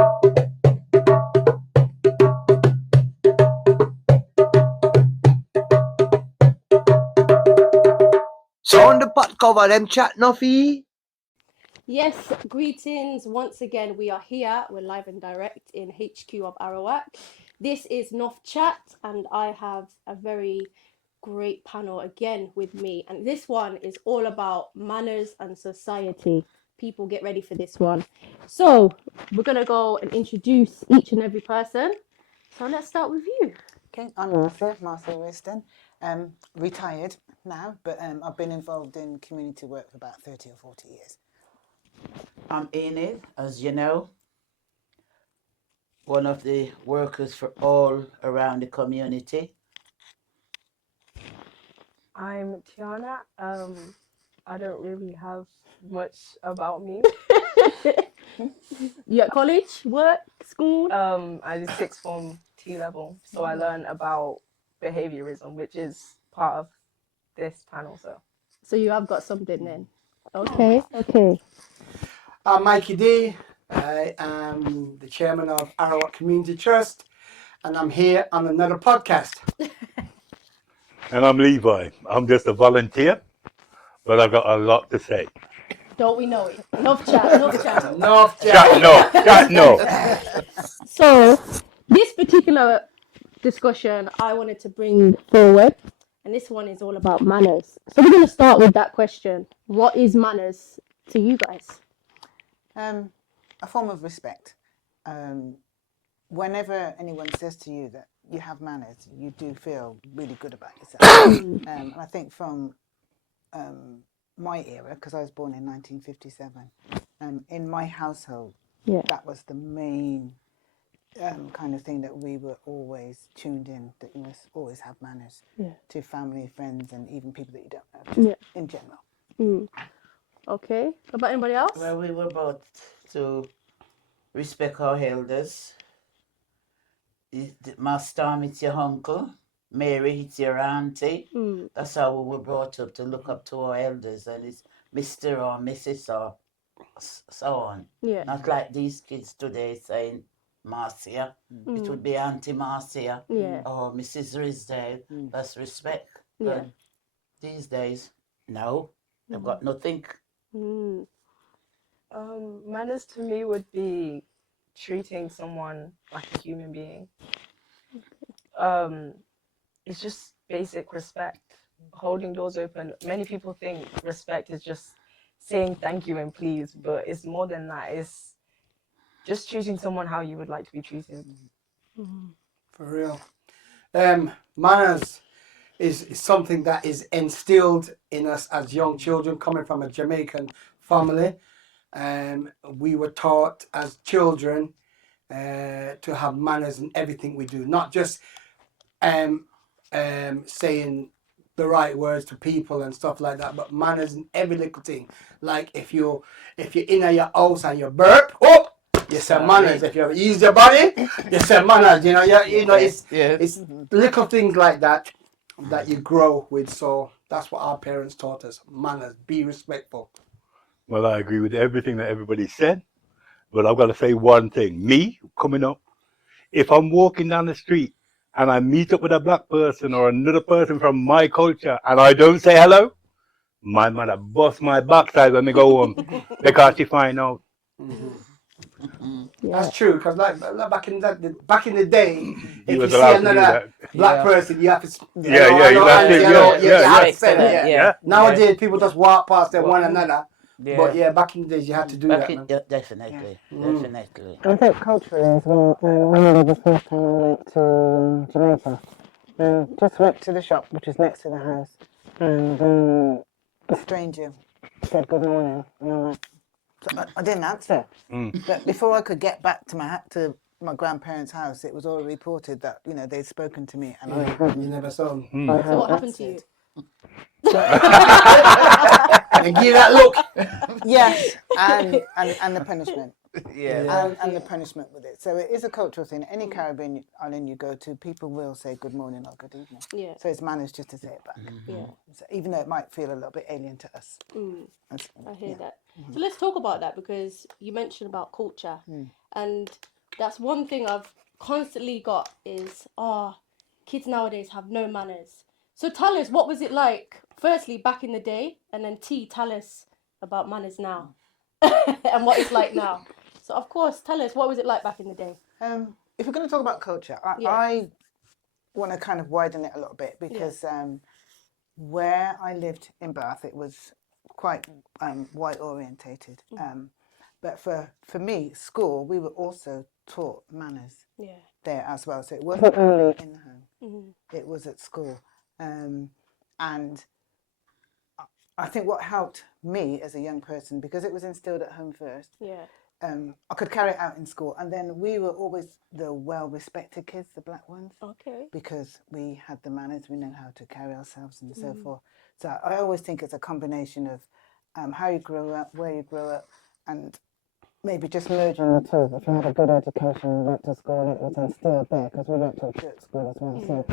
So on the pot cover, them Chat Nuffy. Yes, greetings. Once again, we are here. We're live and direct in HQ of Arawak. This is Nuff Chat, and I have a very great panel again with me. And this one is all about manners and society. People, get ready for this one. So, we're going to go and introduce each and every person. So, let's start with you. Okay, I'm Martha Wiston. Retired now, but I've been involved in community work for about 30 or 40 years. I'm Enid, as you know, one of the workers for all around the community. I'm Tiana. I don't really have much about me. You at college, work, school? I did sixth form T level, so I learned about behaviorism, which is part of this panel. So you have got something then. Okay. I'm Mikey D. I am the chairman of Arawak Community Trust, and I'm here on another podcast. And I'm Levi. I'm just a volunteer, but I've got a lot to say. Don't we know it? Enough chat. Chat no. So, this particular discussion I wanted to bring forward, and this one is all about manners. So, we're going to start with that question. What is manners to you guys? A form of respect. Whenever anyone says to you that you have manners, you do feel really good about yourself. And I think from my era, because I was born in 1957, in my household, that was the main kind of thing that we were always tuned in, that you must always have manners to family, friends, and even people that you don't know, just in general. Okay. What about anybody else? Well, we were brought to respect our elders. Master, it's your uncle. Mary, it's your auntie. That's how we were brought up, to look up to our elders, and it's Mr. or Mrs. or so on. Yeah. Not like these kids today saying Marcia. It would be Auntie Marcia or Mrs. Risdale. That's respect. Yeah. But these days, no, they've got nothing. Manners to me would be treating someone like a human being. It's just basic respect, holding doors open. Many people think respect is just saying thank you and please, but it's more than that. It's just treating someone how you would like to be treated. For real. Manners is something that is instilled in us as young children, coming from a Jamaican family. We were taught as children to have manners in everything we do, not just saying the right words to people and stuff like that, but manners in every little thing. Like if you're in your house and you burp, you say manners. If you use your body, you say manners. It's little things like that you grow with. So that's what our parents taught us: manners. Be respectful. Well, I agree with everything that everybody said, but I've got to say one thing. Me, coming up, if I'm walking down the street and I meet up with a black person or another person from my culture and I don't say hello, my mother busts my backside when we go home because she find out. That's true, because like back in the day, if you was see allowed to do another that. black person, you have to you have to say it. Nowadays, people just walk past them one another. Yeah. But back in the days, you had to do that. Man. Definitely. I think culturally as well, I remember the first time I went to Jamaica, just went to the shop, which is next to the house, and a stranger said good morning, and I'm like, so I didn't answer. But before I could get back to my grandparents' house, it was already reported that they'd spoken to me, and you never saw them. So what happened to you? And give that look. Yes, and the punishment. Yeah. And the punishment with it. So it is a cultural thing. Any Caribbean island you go to, people will say good morning or good evening. Yeah. So it's manners just to say it back. Yeah. So even though it might feel a little bit alien to us. I hear that. So let's talk about that, because you mentioned about culture, and that's one thing I've constantly got is, kids nowadays have no manners. So tell us, what was it like, firstly, back in the day, and then tell us about manners now and what it's like now. So, of course, tell us, what was it like back in the day? If we're going to talk about culture, Yeah. I want to kind of widen it a little bit, because where I lived in Bath, it was quite white orientated. But for me, school, we were also taught manners there as well. So it wasn't only in the home, it was at school. And I think what helped me as a young person, because it was instilled at home first, I could carry it out in school. And then we were always the well-respected kids, the black ones, because we had the manners, we know how to carry ourselves and so forth. So I always think it's a combination of how you grew up, where you grew up, and maybe just merging the two. If you had a good education, went to school, it was instilled there, because we went to a church school as well. So,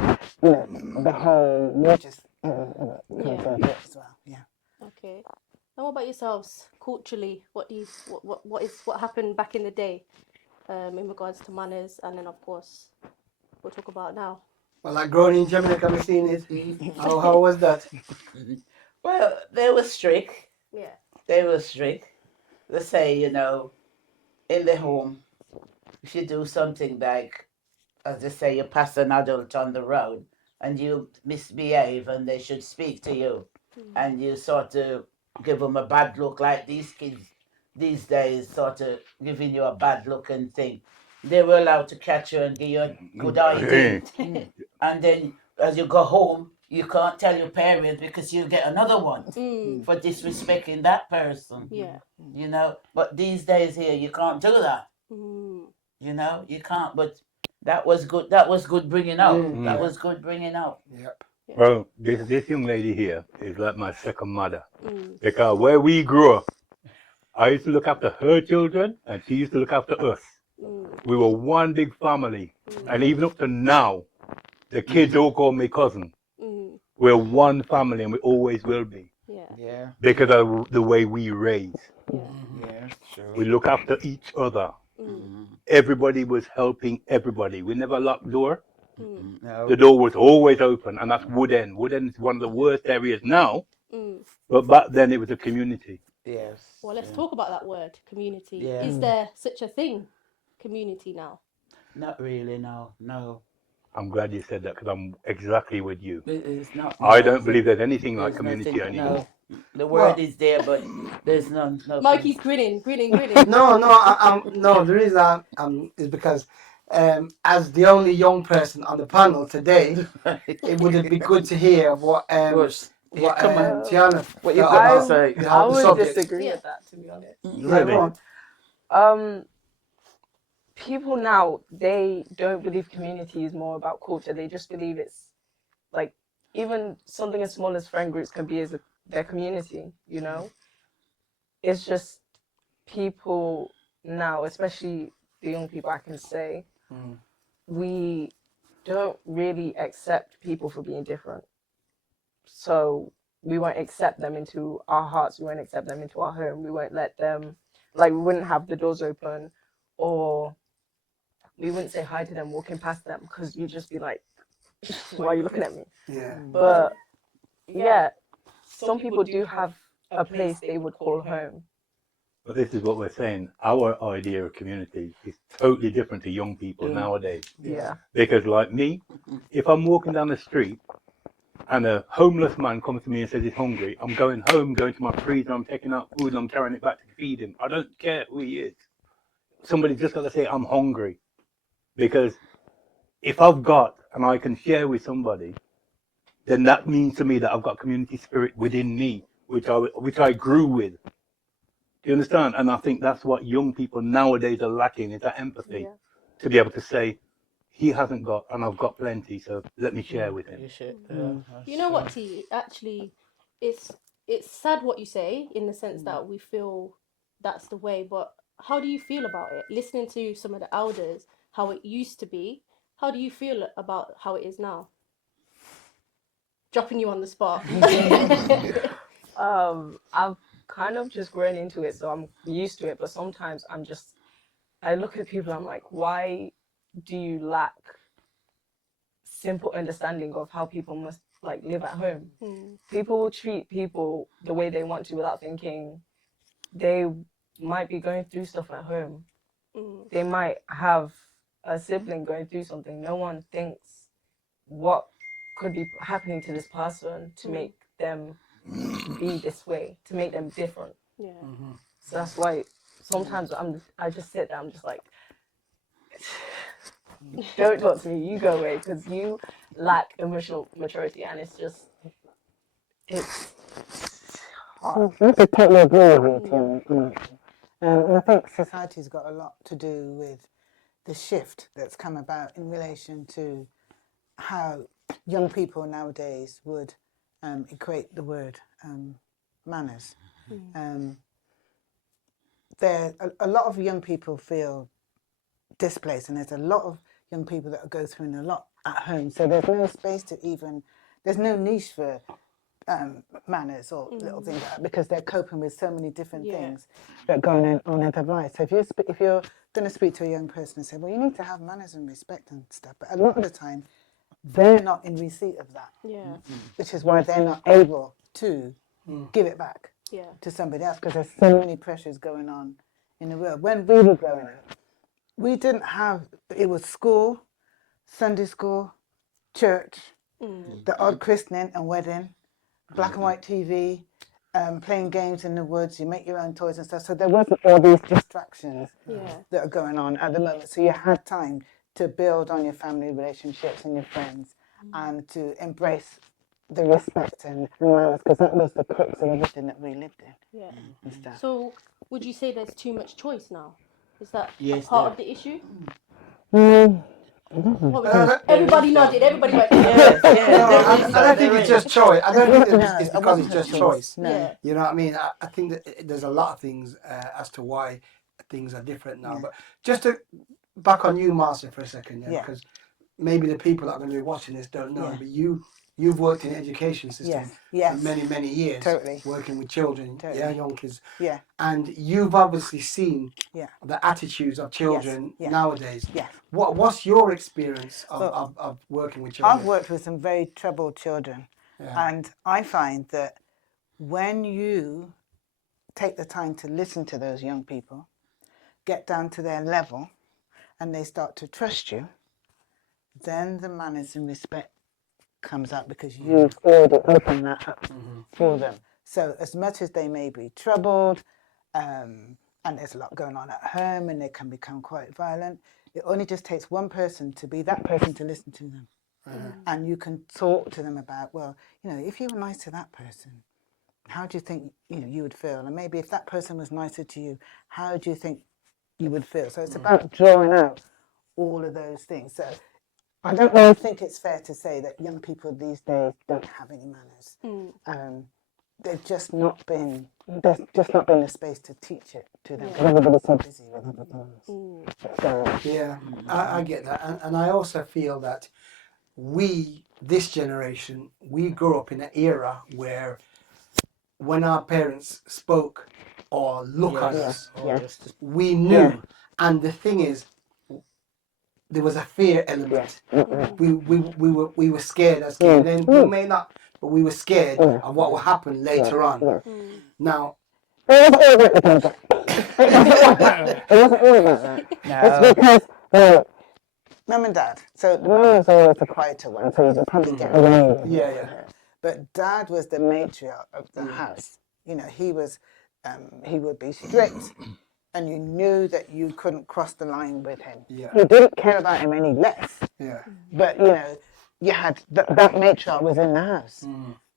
you know, the whole religious comes there as well. Yeah. Okay. And what about yourselves, culturally? What happened back in the day, in regards to manners, and then of course we'll talk about now. Well, like growing in Jamaica, I've seen it. How was that? Well, they were strict. Yeah. They were strict. They say, you know, in the home, if you do something like, as they say, you pass an adult on the road and you misbehave and they should speak to you, and you sort of give them a bad look, like these kids these days sort of giving you a bad look and thing. They were allowed to catch you and give you a good idea. And then as you go home, you can't tell your parents, because you get another one for disrespecting that person. Yeah. You know, but these days here, you can't do that. You know, you can't. But that was good. That was good bringing out. That was good bringing out. Yep. Well, this young lady here is like my second mother. Because where we grew up, I used to look after her children and she used to look after us. We were one big family. And even up to now, the kids all call me cousin. We're one family and we always will be. Yeah. Because of the way we raise. Yeah, true. We look after each other. Everybody was helping everybody. We never locked door. No. The door was always open, and that's Wood End. Wood End is one of the worst areas now, but back then it was a community. Yes. Well, let's talk about that word, community. Yeah. Is there such a thing, community, now? Not really, no. No. I'm glad you said that, because I'm exactly with you. It's not. I don't believe there's anything like There's community nothing, anymore. no. The word is there, but there's none. Mikey's grinning. No, the reason is because as the only young person on the panel today, it would be good to hear what Tiana What you thought got to about say? the I whole would subject. disagree with that, to be honest. Really? People now, they don't believe community is more about culture. They just believe it's like, even something as small as friend groups can be as their community, you know? It's just people now, especially the young people, I can say, we don't really accept people for being different. So we won't accept them into our hearts, we won't accept them into our home, we won't let them, like, we wouldn't have the doors open, or we wouldn't say hi to them walking past them, because you'd just be like, why are you looking at me? Yeah. But yeah, some people do have a place they would call home. But this is what we're saying. Our idea of community is totally different to young people nowadays. Yeah. Because like me, if I'm walking down the street and a homeless man comes to me and says he's hungry, I'm going home, going to my freezer, I'm taking out food and I'm carrying it back to feed him. I don't care who he is. Somebody's just got to say, I'm hungry. Because if I've got and I can share with somebody, then that means to me that I've got community spirit within me, which I grew with. Do you understand? And I think that's what young people nowadays are lacking, is that empathy to be able to say, he hasn't got and I've got plenty, so let me share with him. You know what, T? Actually, it's sad what you say, in the sense that we feel that's the way, but how do you feel about it? Listening to some of the elders, how it used to be, how do you feel about how it is now? Dropping you on the spot. kind of just grown into it, so I'm used to it. But sometimes I look at people, I'm like, why do you lack simple understanding of how people must like live at home? People will treat people the way they want to without thinking they might be going through stuff at home. They might have a sibling going through something. No one thinks what could be happening to this person to make them be this way, to make them different. Yeah. So that's why sometimes I just sit there, I'm just like, don't talk to me, you go away, because you lack emotional maturity, and it's hard. I could totally agree with you, Tim. And I think society's got a lot to do with the shift that's come about in relation to how young people nowadays would equate the word manners. A lot of young people feel displaced, and there's a lot of young people that go through a lot at home. So there's no space to there's no niche for manners or little things like that, because they're coping with so many different things that are going on in their lives. So if you're going to speak to a young person and say, well, you need to have manners and respect and stuff, but a lot of the time they're not in receipt of that, which is why they're not able to give it back to somebody else, because there's so many pressures going on in the world. When we were growing up, we didn't have, it was school, Sunday school, church, the odd christening and wedding, black and white TV, playing games in the woods, you make your own toys and stuff. So there wasn't all these distractions that are going on at the moment. So you had time to build on your family relationships and your friends, and to embrace the respect and manners, because that was the crux of everything that we lived in. Yeah. And stuff. So would you say there's too much choice now? Is that Yes, a part there- of the issue? Uh, Everybody nodded. Everybody went. Yes, No, yes, I don't think it's just choice. I don't think No, it's it because wasn't it's just a choice. No. Yeah. You know what I mean? I think that there's a lot of things as to why things are different now. Yeah. But just to back on you, Marcia, for a second, Yeah. because maybe the people that are going to be watching this don't know, Yeah. but you've worked in the education system Yes. for many years, Totally. working with children, Totally. young kids, Yeah. and you've obviously seen Yeah. the attitudes of children Yes. nowadays. Yes. What's your experience Well, of working with children? I've worked with some very troubled children, and I find that when you take the time to listen to those young people, get down to their level, and they start to trust you, then the manners and respect comes up, because you've already opened that up for them. So as much as they may be troubled, and there's a lot going on at home, and they can become quite violent, it only just takes one person to be that person to listen to them. And you can talk to them about, well, if you were nice to that person, how do you think you would feel? And maybe if that person was nicer to you, how do you think you would feel? So it's about drawing out all of those things. So I don't really think it's fair to say that young people these days don't have any manners. There's just not been the space to teach it to them, because everybody's so busy with other things. So, Yeah, I get that, and I also feel that this generation, we grew up in an era where when our parents spoke or looked at us, we knew. And the thing is, there was a fear element. We were scared as kids. Then we may not, but we were scared of what will happen later on. Now, it wasn't all about that. It's because mum and dad. So the mum was always the quieter one, so you probably get away with it. Yeah. But dad was the matriarch of the house. He would be strict, and you knew that you couldn't cross the line with him. Yeah. You didn't care about him any less. Yeah. But you had that matriarch was in the house.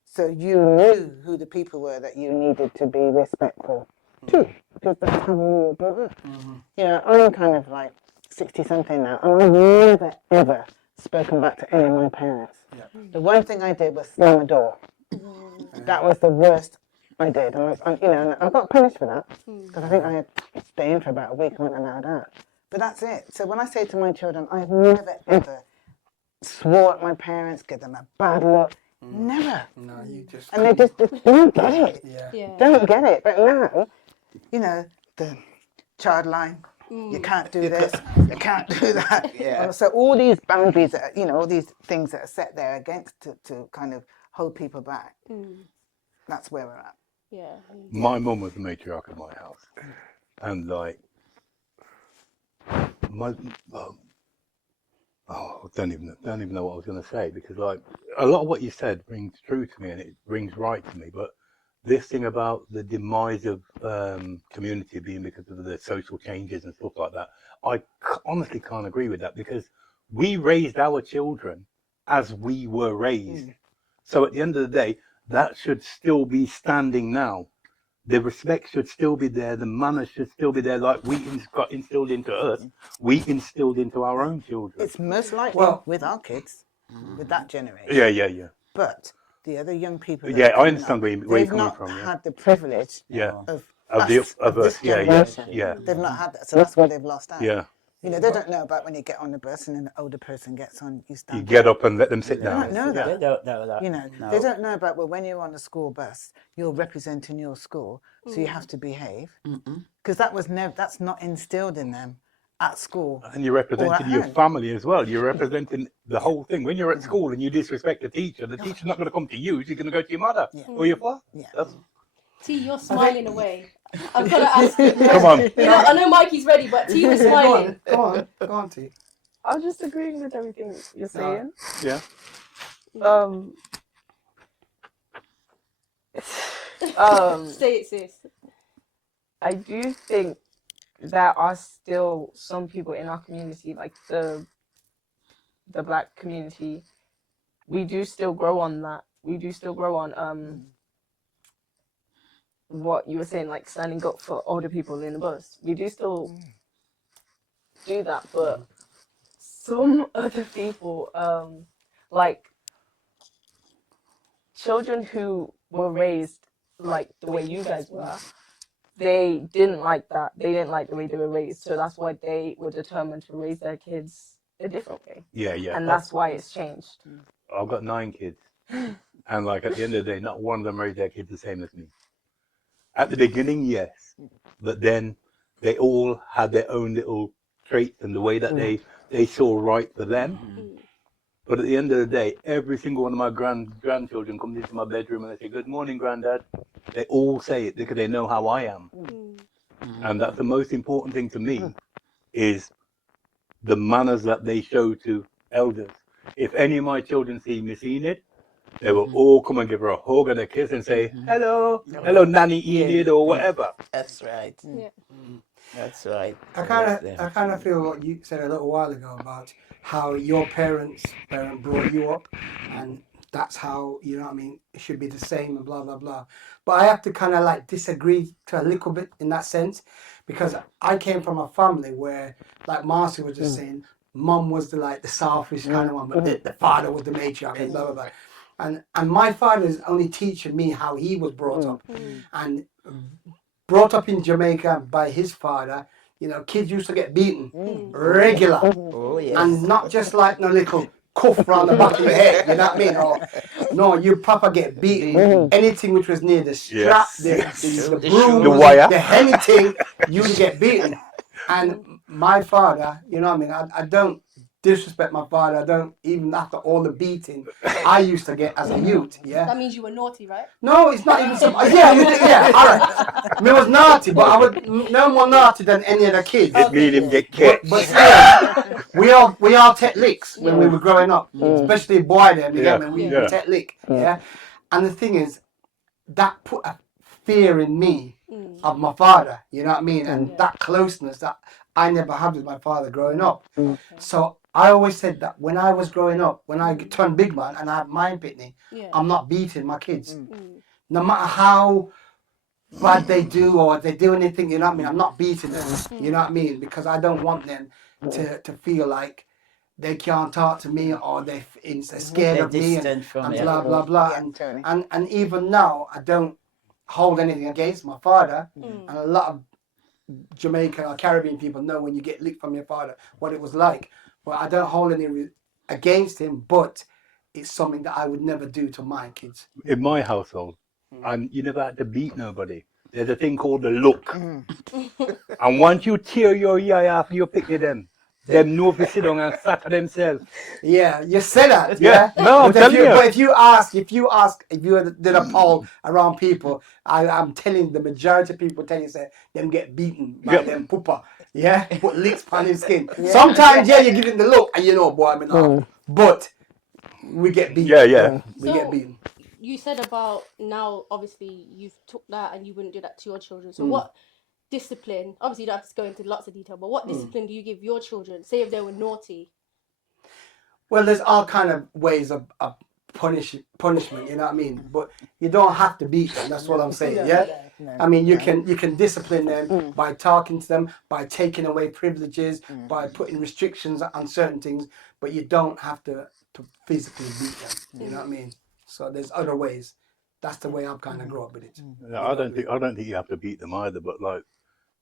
So you knew who the people were that you needed to be respectful to, because that's how we were brought up. I'm kind of like 60-something now, and I've never, ever spoken back to any of my parents. The one thing I did was slam a door. That was the worst I did. And I got punished for that, because I think I had to stay in for about a week and wasn't allowed out. But that's it. So when I say to my children, I've never, ever swore at my parents, give them a bad look, Never. No, you just. And they just don't get it. Yeah. Yeah. Don't get it. But now, you know, the child line, you Mm. can't do this, you can't do that. Yeah. And so all these boundaries, that, you know, all these things that are set there against to kind of hold people back. Mm. That's where we're at. Yeah. My mum was the matriarch of my house, and like my I don't even know what I was going to say, because like a lot of what you said rings true to me and it rings right to me. But this thing about the demise of community being because of the social changes and stuff like that, I honestly can't agree with that, because we raised our children as we were raised. So at the end of the day, that should still be standing now. The respect should still be there. The manners should still be there. Like we got instilled into us, we instilled into our own children. It's most likely Well- with our kids, with that generation. Yeah. But the other young people that Yeah, are I coming understand up, where you're they've coming not from. Yeah, had the privilege yeah. of Of us, of this us. Yeah. generation. Yeah. They've not had that, so that's where they've lost out. Yeah. You know, they don't know about when you get on the bus and an older person gets on, you stand You get up and let them sit They down. don't know that. They don't know that. You know, No. they don't know about, well, when you're on a school bus, you're representing your school, so you Mm. have to behave. Mm-mm. Because that's not instilled in them at school. And you're representing your home. family as well. You're representing the whole thing. When you're at school and you disrespect the teacher's not going to come to you. She's going to go to your mother or your father. Yeah. That's, T, you're smiling away. I've got to ask you. come on. You know, I know Mikey's ready, but T was smiling. Go on, T. I was just agreeing with everything you're saying. Yeah. Say it, sis. I do think there are still some people in our community, like the black community, we do still grow on that. We do still grow on what you were saying, like standing up for older people in the bus. We do still do that, but some other people, like children who were raised like the way you guys were, they didn't like that. They didn't like the way they were raised. So that's why they were determined to raise their kids a different way. Yeah. And that's why it's changed. I've got 9 kids. And like at the end of the day, not one of them raised their kids the same as me. At the beginning, yes. But then they all had their own little traits and the way that they saw right for them. But at the end of the day, every single one of my grandchildren comes into my bedroom and they say, "Good morning, Granddad." They all say it because they know how I am. And that's the most important thing to me, is the manners that they show to elders. If any of my children see Miss Enid, they will all come and give her a hug and a kiss and say, hello, Nanny Enid, or whatever. That's right. Yeah. That's right. I kind of feel what you said a little while ago about how your parent brought you up, and that's how, you know what I mean, it should be the same and blah blah blah. But I have to kind of like disagree to a little bit in that sense, because I came from a family where, like Marcy was just saying, mum was the selfish kind of one, but the father was the matriarch and blah blah blah. And my father's only teaching me how he was brought up, and brought up in Jamaica by his father. You know, kids used to get beaten regular, Oh, yes. and not just like no little cuff round the back of your head. You know what I mean? Or no, you proper get beaten. Anything which was near the strap, the broom, The wire. anything, you would get beaten. And my father, you know what I mean? I don't disrespect my father. I don't, even after all the beating I used to get as a youth. Yeah. That means you were naughty, right? No, it's not even some. Yeah, all right. I was naughty, but I was no more naughty than any other kid. It made him get kicked. But still, we all take licks when we were growing up, especially boy then. You get me? We take lick. Yeah. And the thing is, that put a fear in me of my father. You know what I mean? And that closeness that I never had with my father growing up. So I always said that when I was growing up, when I turned big man and I had mind pitney, I'm not beating my kids. No matter how bad they do or they do anything, you know what I mean? I'm not beating them, you know what I mean? Because I don't want them to feel like they can't talk to me or they're scared They're of me distant from and you. blah, blah, blah. Yeah, And even now, I don't hold anything against my father. And a lot of Jamaican or Caribbean people know when you get licked from your father what it was like. But I don't hold any against him. But it's something that I would never do to my kids. In my household, and you never had to beat nobody. There's a thing called the look. And once you tear your eye off your picnic them know if you sit down and flatter themselves. Yeah, you say that, Yeah. yeah. No, I'm telling you. But if you did a poll around people, I'm telling the majority of people tell you say them get beaten by Yep. them pooper. Yeah, put licks on his skin. Sometimes you give it the look, and you know, boy, I mean, but we get beaten. Yeah, yeah. We get So beaten. you said about now, obviously you've took that and you wouldn't do that to your children. So what discipline? Obviously, you don't have to go into lots of detail, but what discipline do you give your children? Say if they were naughty. Well, there's all kind of ways of punishment, you know what I mean? But you don't have to beat them. That's what I'm saying. Yeah. I mean, you can discipline them by talking to them, by taking away privileges, by putting restrictions on certain things. But you don't have to physically beat them. You know what I mean? So there's other ways. That's the way I've kind of grew up with it. No, I don't think you have to beat them either, but like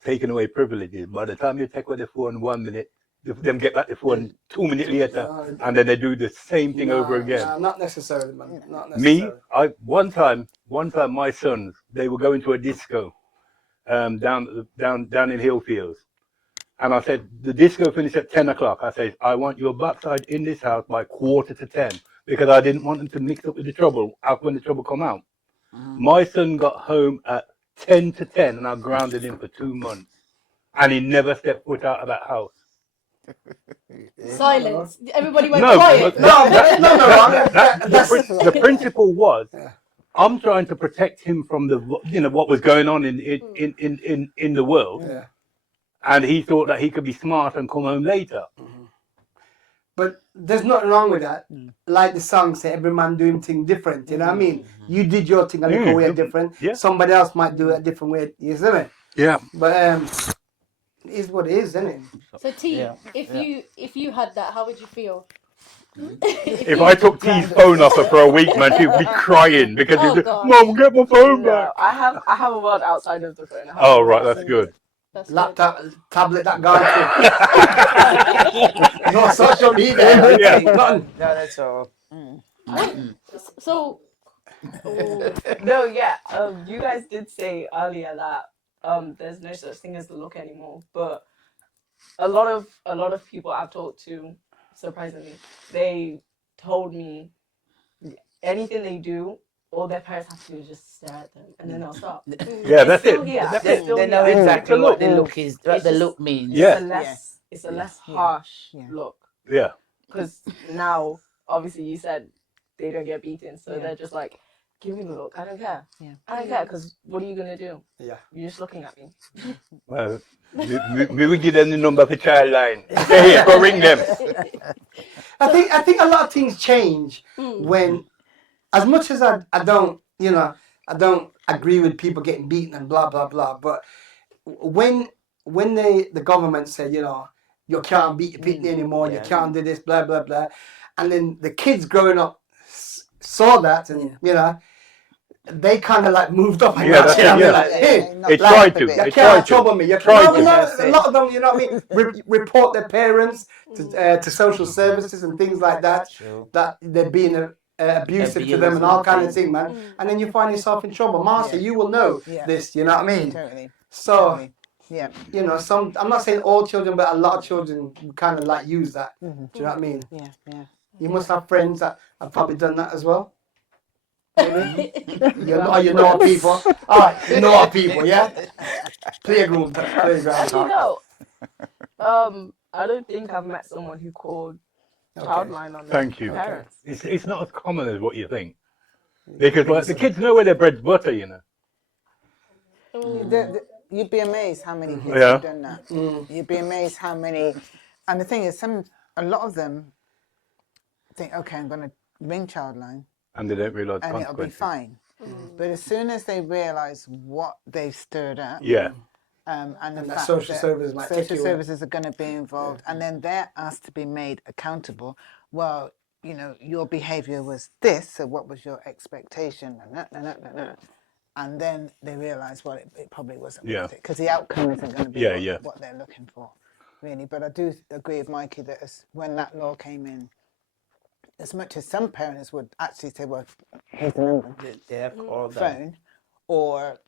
taking away privileges. By the time you take away the phone 1 minute, them get back the phone 2 minutes later, and then they do the same thing over again. Nah, not necessarily, man. Not necessarily. Me, one time, my sons, they were going to a disco, down in Hillfields, and I said the disco finished at 10 o'clock. I said I want your backside in this house by 9:45 because I didn't want them to mix up with the trouble when the trouble come out. My son got home at 10 to 10, and I grounded him for 2 months, and he never stepped foot out of that house. Silence. Everybody went No, quiet. but the principle was, I'm trying to protect him from what was going on in the world, Yeah. and he thought that he could be smart and come home later. But there's nothing wrong with that. Like the song say, every man doing thing different. You know what I mean? You did your thing a little way different. Yeah. Somebody else might do it a different way. You see me? Yeah. But it is what it is, isn't it? So T, if you had that, how would you feel? If I took T's phone off her for a week, man, she'd be crying because Oh, she'd God. Mom, get my phone No, back. I have a world outside of the phone. I have Oh, a right, world that's good. That's Laptop, tablet, that guy too. No social media. Yeah. Nothing. No, that's all. good. So, oh, No, yeah. You guys did say earlier that there's no such thing as the look anymore. But a lot of people I've talked to, surprisingly, they told me anything they do, all their parents have to do is just stare at them, and then they'll stop. Yeah, that's Still it. here. That's They're it. still They know here. exactly It's a what the look. look is, what It's the just- look means. Yeah. It's a less harsh look. Yeah. Because now, obviously, you said they don't get beaten, so they're just like, give me the look. I don't care. Yeah. I don't care, because what are you going to do? Yeah. You're just looking at me. Well, we will give them the number for child line. Hey, here, go ring them. I think a lot of things change when, as much as I don't, I don't agree with people getting beaten and blah blah blah. But when the government said, you can't beat your picnic anymore, you can't do this, blah blah blah, and then the kids growing up saw that, and they kind of like moved up. Yeah, that's it, yeah. Like, hey, They tried to. you They can't tried to. trouble me. You Tried can't. to. A lot of them, you know what I mean, report their parents to social services and things like that. True. That they're being abusive to them and all kind of thing, man. And then you find yourself in trouble. Master, you will know this. You know what I mean? Totally. So. Yeah. I'm not saying all children, but a lot of children kind of like use that. Do you know what I mean? Yeah. You must have friends that have probably done that as well. Maybe. you know our people. All right, you know our people, yeah? Playground And talk. I don't think I've met someone who called Okay. childline on their Thank you. parents. It's not as common as what you think. Because like, the kids know where their bread's butter, You'd be amazed how many kids Yeah. have done that. You'd be amazed how many. And the thing is, a lot of them think, okay, I'm going to ring childline And they don't realise and it'll be consequences. fine. But as soon as they realise what they've stirred up, Yeah. and the And that fact social that services might take social you away. services are going to be involved, and then they're asked to be made accountable. Well, your behaviour was this, so what was your expectation? And then they realise, well, it probably wasn't worth it, because the outcome isn't going to be what they're looking for, really. But I do agree with Mikey that when that law came in, as much as some parents would actually say, well, here's the number, Yeah, call them. phone, or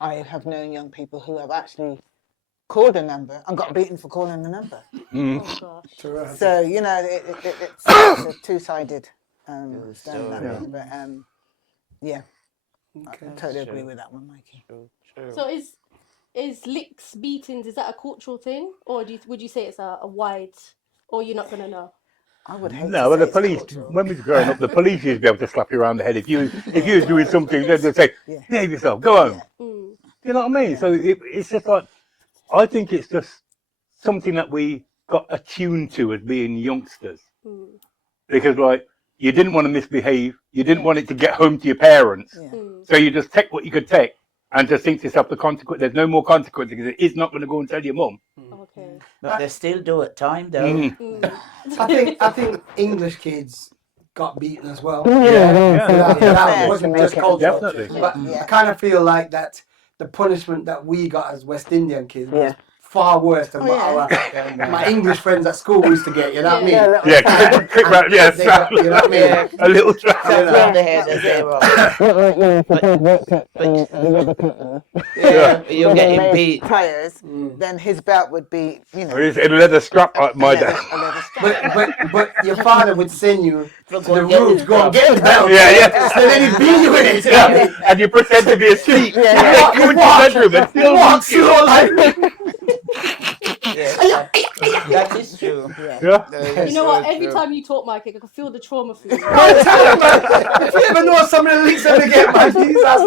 I have known young people who have actually called a number and got beaten for calling the number. Oh gosh. Terrific. So, you know, it's a two-sided True stone, that story. thing. But yeah, Okay. I totally agree True. with that one, Mikey. True. So is licks, beatings, is that a cultural thing, or would you say it's a wide, or you're not gonna know? I would hate No, to well, say the it's police, cultural. when we was growing up, the police used to be able to slap you around the head. If you was doing something, they'd just say, Yeah. behave yourself, go home. Yeah. Mm. You know what I mean? So it's just like, I think it's just something that we got attuned to as being youngsters. Mm. Because, like, you didn't want to misbehave. You didn't Yeah. want it to get home to your parents. Yeah. Mm. So you just take what you could take and just think to yourself, the consequence, there's no more consequences because it is not going to go and tell your mum. Okay. But they still do at time though. Mm. Mm. I think English kids got beaten as well. Yeah, That Yeah. wasn't To just make it cultural. definitely. But Yeah. I kind of feel like that the punishment that we got as West Indian kids was Yeah. far worse than Oh, what yeah. my English friends at school used to get. You know what I mean? Yeah. Yeah, quick round, yeah, They got, you know what I mean? Yeah. a little trap. Tap Yeah. on the head and they were. Yeah. You're getting beat. Tires, Mm. then his belt would be, you know, It's a leather strap like my dad. a leather strap. But your father would send you to Go the and get room his to go and belt. get the belt. Yeah, yeah. So then he'd beat you with it. Yeah. And you pretend to be asleep. Yeah, You yeah. walk into the bedroom and still Walk through all like Yes, that is true. Yeah. You know what? Every time you talk, Mike, I can feel the trauma for you. If you ever know some of the links that we get, man, Jesus,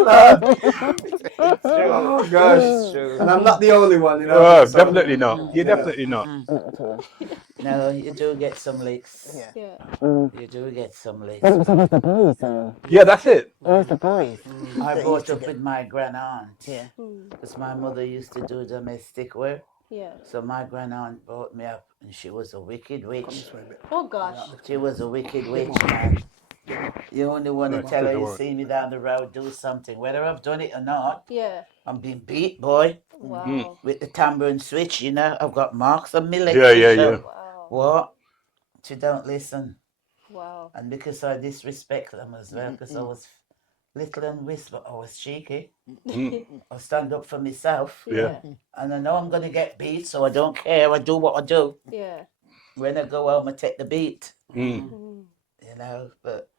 man. Oh gosh. True. And I'm not the only one, you know. Oh, so- definitely not. You're definitely not. No, you do get some licks. Yeah. Yeah. You do get some licks. Yeah, that's it. Where's the boys? I brought up with my grand aunt. Yeah. Mm. Because my mother used to do domestic work. Yeah. So my grand aunt brought me up and she was a wicked witch. Oh gosh. She was a wicked witch, man. You only want to That's tell her the you word. see me down the road do something. Whether I've done it or not, Yeah. I'm being beat, boy. Wow. With the tambourine switch, you know. I've got marks on my legs. Yeah, yeah, to show. yeah. Wow. What? She don't listen. Wow. And because I disrespect them as well, because I was little and whisper, I was cheeky. I stand up for myself. Yeah. And I know I'm going to get beat, so I don't care. I do what I do. Yeah. When I go home, I take the beat. Mm. Mm. You know, but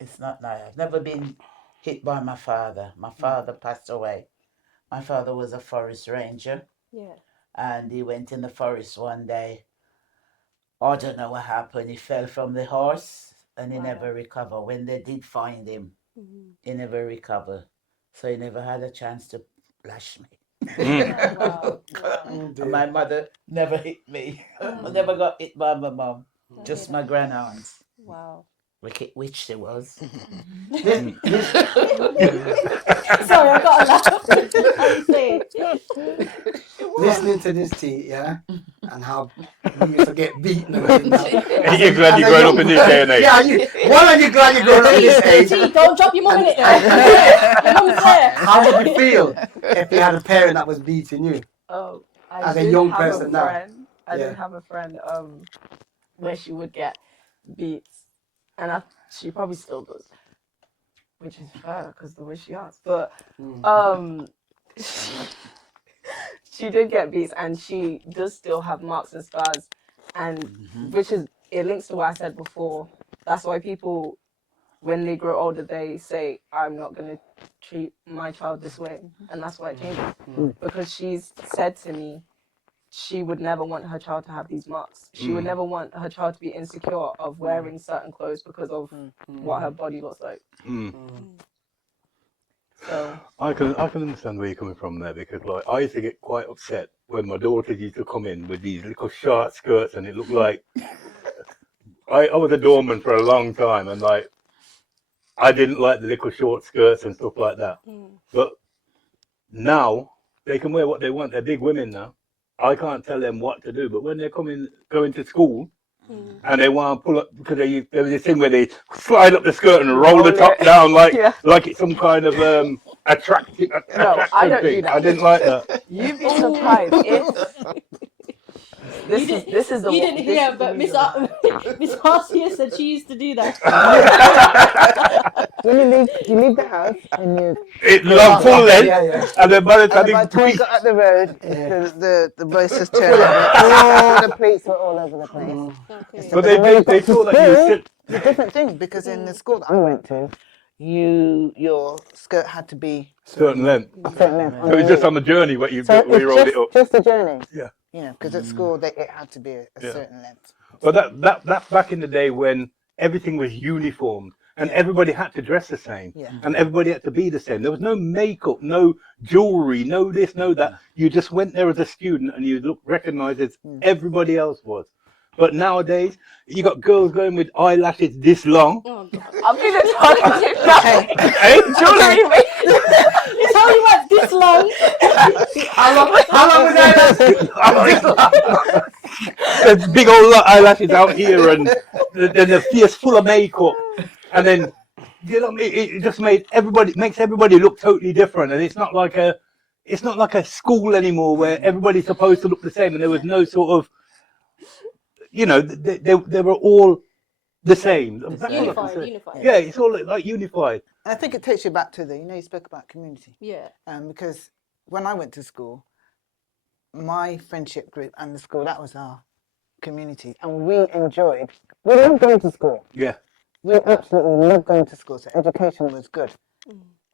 it's not nice. I've never been hit by my father. My father passed away. My father was a forest ranger, Yeah. and he went in the forest one day. I don't know what happened. He fell from the horse, and he Wow. never recovered. When they did find him, Mhm. he never recovered. So he never had a chance to lash me. Wow. Wow. And my mother never hit me. I never got hit by my mom. Just my grand aunts. Wow. Wicked witch she was. Sorry, I got a laugh. How you say it? Listening to this tea, yeah, and how we used to get beaten and everything. You're glad you're growing up in this day and age. Yeah, one are you glad you're growing up in this age? T, don't drop your mum in it. Your mum's there. How would you feel if you had a parent that was beating you? Oh, I As a did young have person now. friend, I Yeah. did have a friend where she would get beats, and she probably still does, which is fair because the way she acts. But she did get beats, and she does still have marks and scars, and which is it links to what I said before. That's why people, when they grow older, they say, "I'm not gonna treat my child this way," and that's why it changes. Because she's said to me, she would never want her child to have these marks. She would never want her child to be insecure of wearing certain clothes because of what her body looks like. So I can understand where you're coming from there because like I used to get quite upset when my daughters used to come in with these little short skirts and it looked like I was a doorman for a long time and like I didn't like the little short skirts and stuff like that. But now they can wear what they want. They're big women now. I can't tell them what to do. But when they're going to school and they want to pull up because there was this thing where they slide up the skirt and roll the top down like it's some kind of attractive No, I don't do thing. that. I didn't like that. you'd be surprised This is the You one- didn't this hear, is the but Miss reason. Miss Marcia said she used to do that. When you leave the house and you It long full length, Yeah. and then by the time and by the time you got up the road, the boys just turned over. All the plates were all over the place. Okay. but then when you they got to thought that you school, sit. it's a different thing because in the school that I went to, your skirt had to be Certain length. a certain length. So it's just on the journey where you So where you rolled it up. just a journey. Yeah. You know, because at school it had to be a Yeah. certain length. But that's back in the day when everything was uniformed and Yeah. everybody had to dress the same Yeah. and everybody had to be the same. There was no makeup, no jewelry, no this, no that. You just went there as a student and you recognized as everybody else was. But nowadays, you got girls going with eyelashes this long. Oh God. I'm feeling targeted now. Hey, Jewelry, It's only went this long. How long was that? There's big old eyelashes out here and then the face full of makeup. And then, you know, it just makes everybody look totally different. And it's not like a school anymore where everybody's supposed to look the same and there was no sort of, you know, they were all the same. That's all I can say. Unified. Yeah, it's all like unified. And I think it takes you back to you spoke about community. Yeah. Because when I went to school, my friendship group and the school, that was our community. And we loved going to school. Yeah. We absolutely loved going to school. So education was good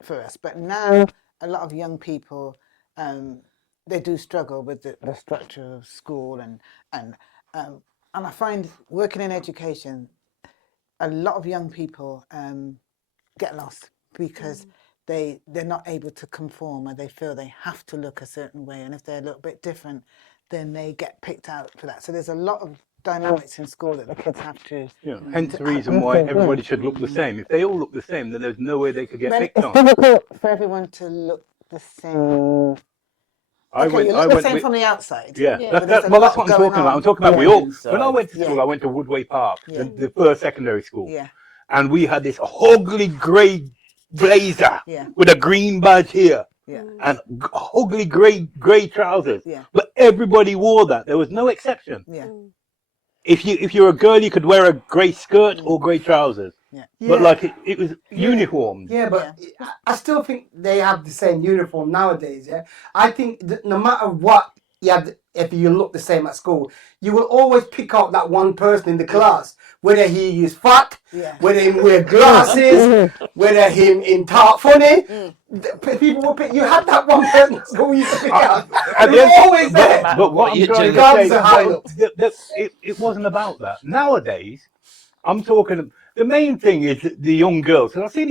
for us. But now a lot of young people, they do struggle with the structure of school and I find working in education, a lot of young people get lost because they're not able to conform or they feel they have to look a certain way, and if they're a little bit different, then they get picked out for that. So there's a lot of dynamics in school that the kids have to. Yeah. Hence the reason why everybody should look the same. If they all look the same, then there's no way they could get picked It's on. difficult for everyone to look the same. You look the same from the outside. Yeah, Yeah. But there's a that's lot what I'm going talking about. on. I'm talking about when I went to school, Yeah. I went to Woodway Park, Yeah. the first secondary school. Yeah. And we had this ugly grey blazer Yeah. with a green badge here Yeah. and ugly grey trousers. Yeah. But everybody wore that. There was no exception. Yeah. If you're a girl, you could wear a grey skirt or grey trousers. Yeah. But like it was uniform. Yeah, but I still think they have the same uniform nowadays. Yeah, I think that no matter what if you look the same at school, you will always pick out that one person in the class, whether he is fat, whether he wear glasses, whether him in talk funny. People will pick. You had that one person at school you used to pick out. They're always there. But what I'm trying to say, it wasn't about that. Nowadays, I'm talking. The main thing is the young girls. And I see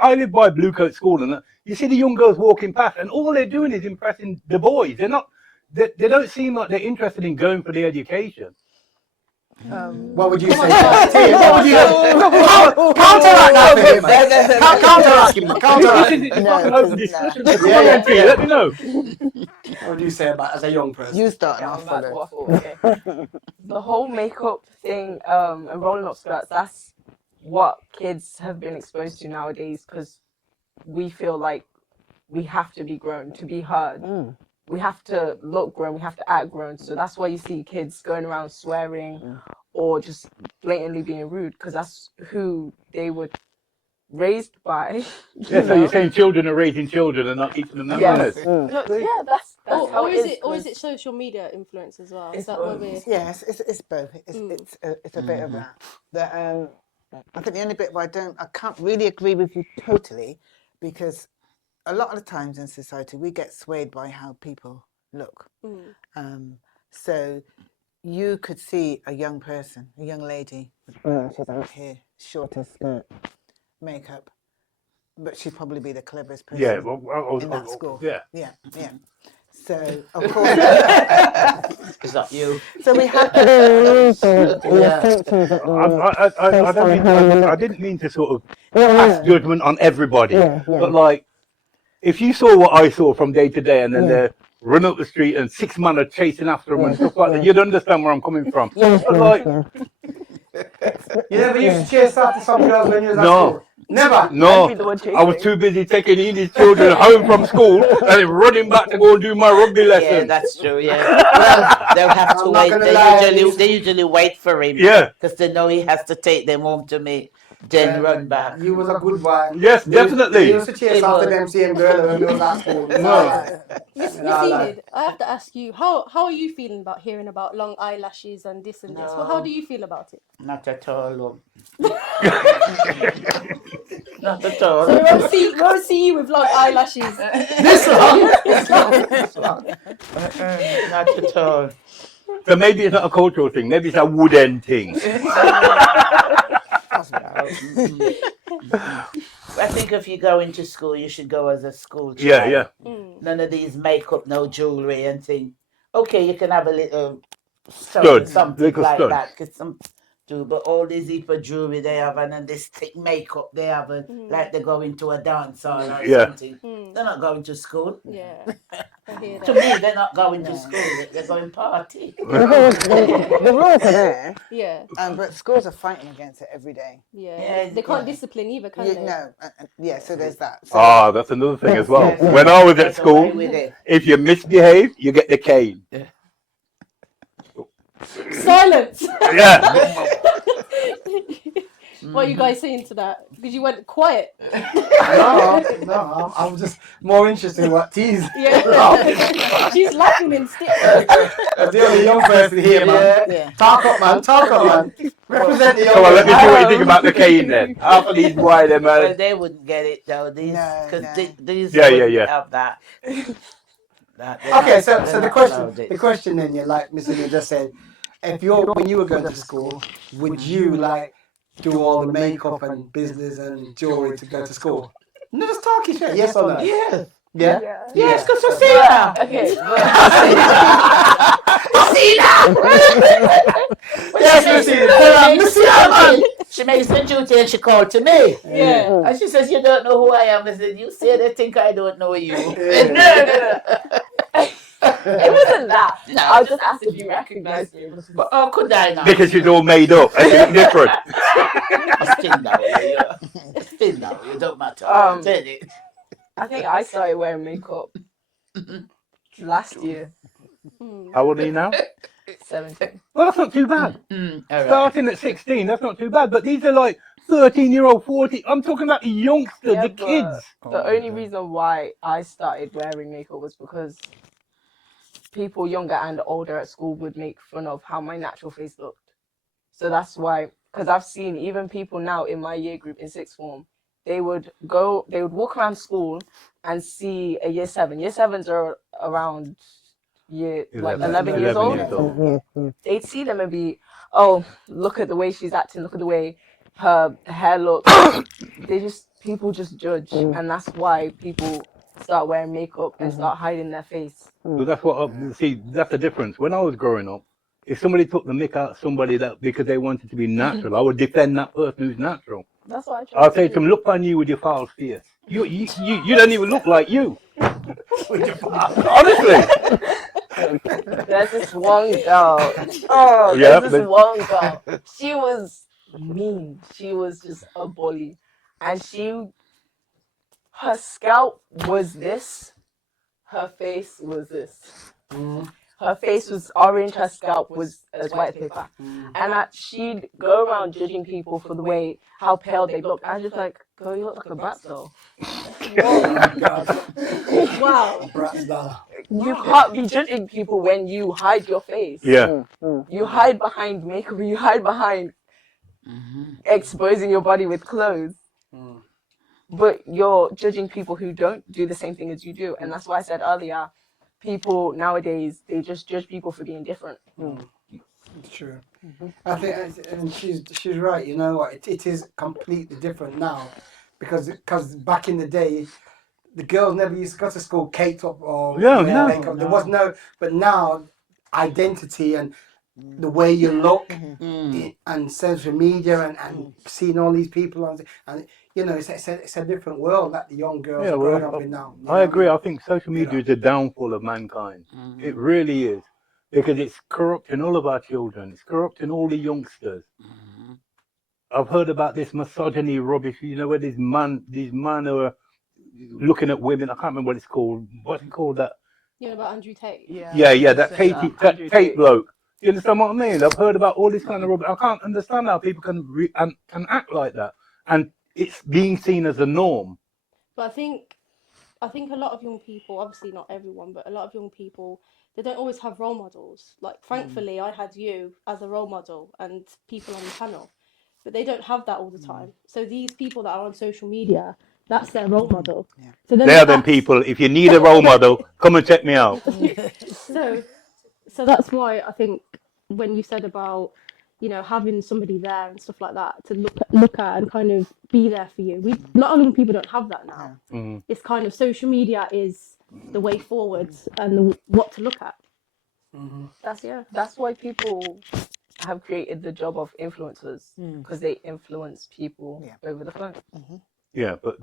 I live by Bluecoat School, and you see the young girls walking past, and all they're doing is impressing the boys. They're not. They don't seem like they're interested in going for the education. What would you say? What would you counteract that for him? Counteract him. Counteract him. It's like an open discussion. Yeah. Let me know. What would you say about as a young person? You start Going off, back to follow. what I thought, okay. The whole makeup thing and rolling up skirts, that's what kids have been exposed to nowadays because we feel like we have to be grown to be heard. We have to look grown, we have to act grown. So that's why you see kids going around swearing or just blatantly being rude because that's who they were raised by. Yeah, so you're saying children are raising children and not teaching them their manners. Look, yeah, that's how it is. Or is it social media influence as well? Is that where we're... Yes, it's both. It's a bit of that. I think the only bit where I can't really agree with you totally, because a lot of the times in society we get swayed by how people look. So you could see a young person, a young lady, she's out here, shorter skirt, makeup, but she'd probably be the cleverest person in that school. Yeah. So of course, Is that you? so we have to. I didn't mean to sort of pass judgment on everybody, but like, if you saw what I saw from day to day, and then they're running up the street and 6 men are chasing after them and stuff like that, you'd understand where I'm coming from. But like, You never used to chase after some girls when you was at school? Never. I'd No, be the one I was chasing. too busy taking Edie's children home from school and then running back to go and do my rugby Yeah, lessons. that's true. Yeah, Well, they'll have to I'm not wait. gonna lie. They usually wait for him Yeah, because they know he has to take them home to me, then run back. You was a good boy. yes, You definitely. used to chase He after was. them same girl when we was at school. It's No. all right. Miss It's all right. Enid, I have to ask you, how are you feeling about hearing about long eyelashes and this and this? Well, how No. do you feel about it? Not at all. Not at all. So we won't see you with long eyelashes. This long. This long. Not at all. So maybe it's not a cultural thing. Maybe it's a wooden thing. I think if you go into school, you should go as a school child. Yeah, yeah. None of these makeup, no jewelry and thing. Okay, you can have a little Stud, something little like stud. that. Cause some do, but all these heap of jewelry they have and then this thick makeup they have, like they're going to a dance hall or Yeah. something. They're not going to school. Yeah, I hear To that. me, they're not going to school. They're going party. The rules are there, Yeah, but schools are fighting against it every day. yeah. They can't discipline either, can they? No, yeah. So there's that. So, Ah, that's another thing as well. Yes, When I was at get school, away with it. if you misbehave, you get the cane. Silence. Yeah. What are you guys saying to that? Because you went quiet. No, I was just more interested in what teas. Yeah. She's laughing instead. As the only young person here, man. yeah. Talk up, man. Talk up, man. Represent the young Come on, let me person. see what you think about the cane then. Half of these white Well, man. they wouldn't get it though. These, No, because no. these Yeah, wouldn't yeah. have that. Okay, so they're the not allowed it. question then, yeah, like Mr. Lee just said, if when you were going to school, would you like do all the makeup and business and jewelry to go to school? No, just talk it straight. Yes or no? Yeah. Yeah. Yes, because I see that. Okay. Yes, Mr. Man. She makes the duty and she called to me. Yeah. And she says, "You don't know who I am." I said, "You say they think I don't know you." It wasn't that. No. I was just asked if you recognized me. But how could I not? Because she's all made up. I think different. Still now, still now, it don't matter. Um, Tell it. I think I started wearing makeup last year, How old are you now? 17. Well, that's not too bad. All right. Starting at 16, that's not too bad. But these are like 13-year-old, 40. I'm talking about the youngsters, Yeah, the but kids. The only reason why I started wearing makeup was because people younger and older at school would make fun of how my natural face looked. So that's why, because I've seen even people now in my year group in sixth form, they would walk around school and see a year 7. Year 7s are around 11 years old. They'd see them and be, oh, look at the way she's acting, look at the way her hair looks. People just judge, and that's why people start wearing makeup and start hiding their face. So that's what, see, that's the difference. When I was growing up, if somebody took the mick out of somebody that because they wanted to be natural, I would defend that person who's natural. That's why I try I'll say to them, look on you with your false fears. You don't even look like you. Honestly. There's this one girl. Oh, Yeah, there's this one girl. She was mean. She was just a bully. And her scalp was this. Her face was this. Her face was orange. Her scalp was as white as paper. And she'd go around judging people for the way, how pale they look. I was just like, girl, you look like a brat doll. Wow. Brat's dollar. You can't be judging people when you hide your face. Yeah. You hide behind makeup. You hide behind exposing your body with clothes. But you're judging people who don't do the same thing as you do. And that's why I said earlier, people nowadays, they just judge people for being different. It's true. I think, and she's right. You know what? It is completely different now, because back in the day, the girls never used to go to school caked up or wear makeup. There was no. But now, identity and the way you look and social media and seeing all these people and you know it's a different world that the young girls are growing up in now. I agree. I think social media is the downfall of mankind. It really is. Because it's corrupting all of our children. It's corrupting all the youngsters. I've heard about this misogyny rubbish. You know, where these men are looking at women. I can't remember what it's called. What's it called? That You know about Andrew Tate? yeah, that say Tate bloke. You understand what I mean? I've heard about all this kind of rubbish. I can't understand how people can act like that, and it's being seen as a norm. But I think a lot of young people, obviously not everyone, but a lot of young people, they don't always have role models. Like, thankfully, I had you as a role model and people on the panel, but they don't have that all the time. So these people that are on social media, that's their role model. Yeah. So then They they are them act- people. If you need a role model, come and check me out. so that's why I think when you said about, you know, having somebody there and stuff like that to look at and kind of be there for you. We not only people don't have that now. Mm. It's kind of social media is the way forward and what to look at. That's why people have created the job of influencers, because they influence people over the phone. Yeah, but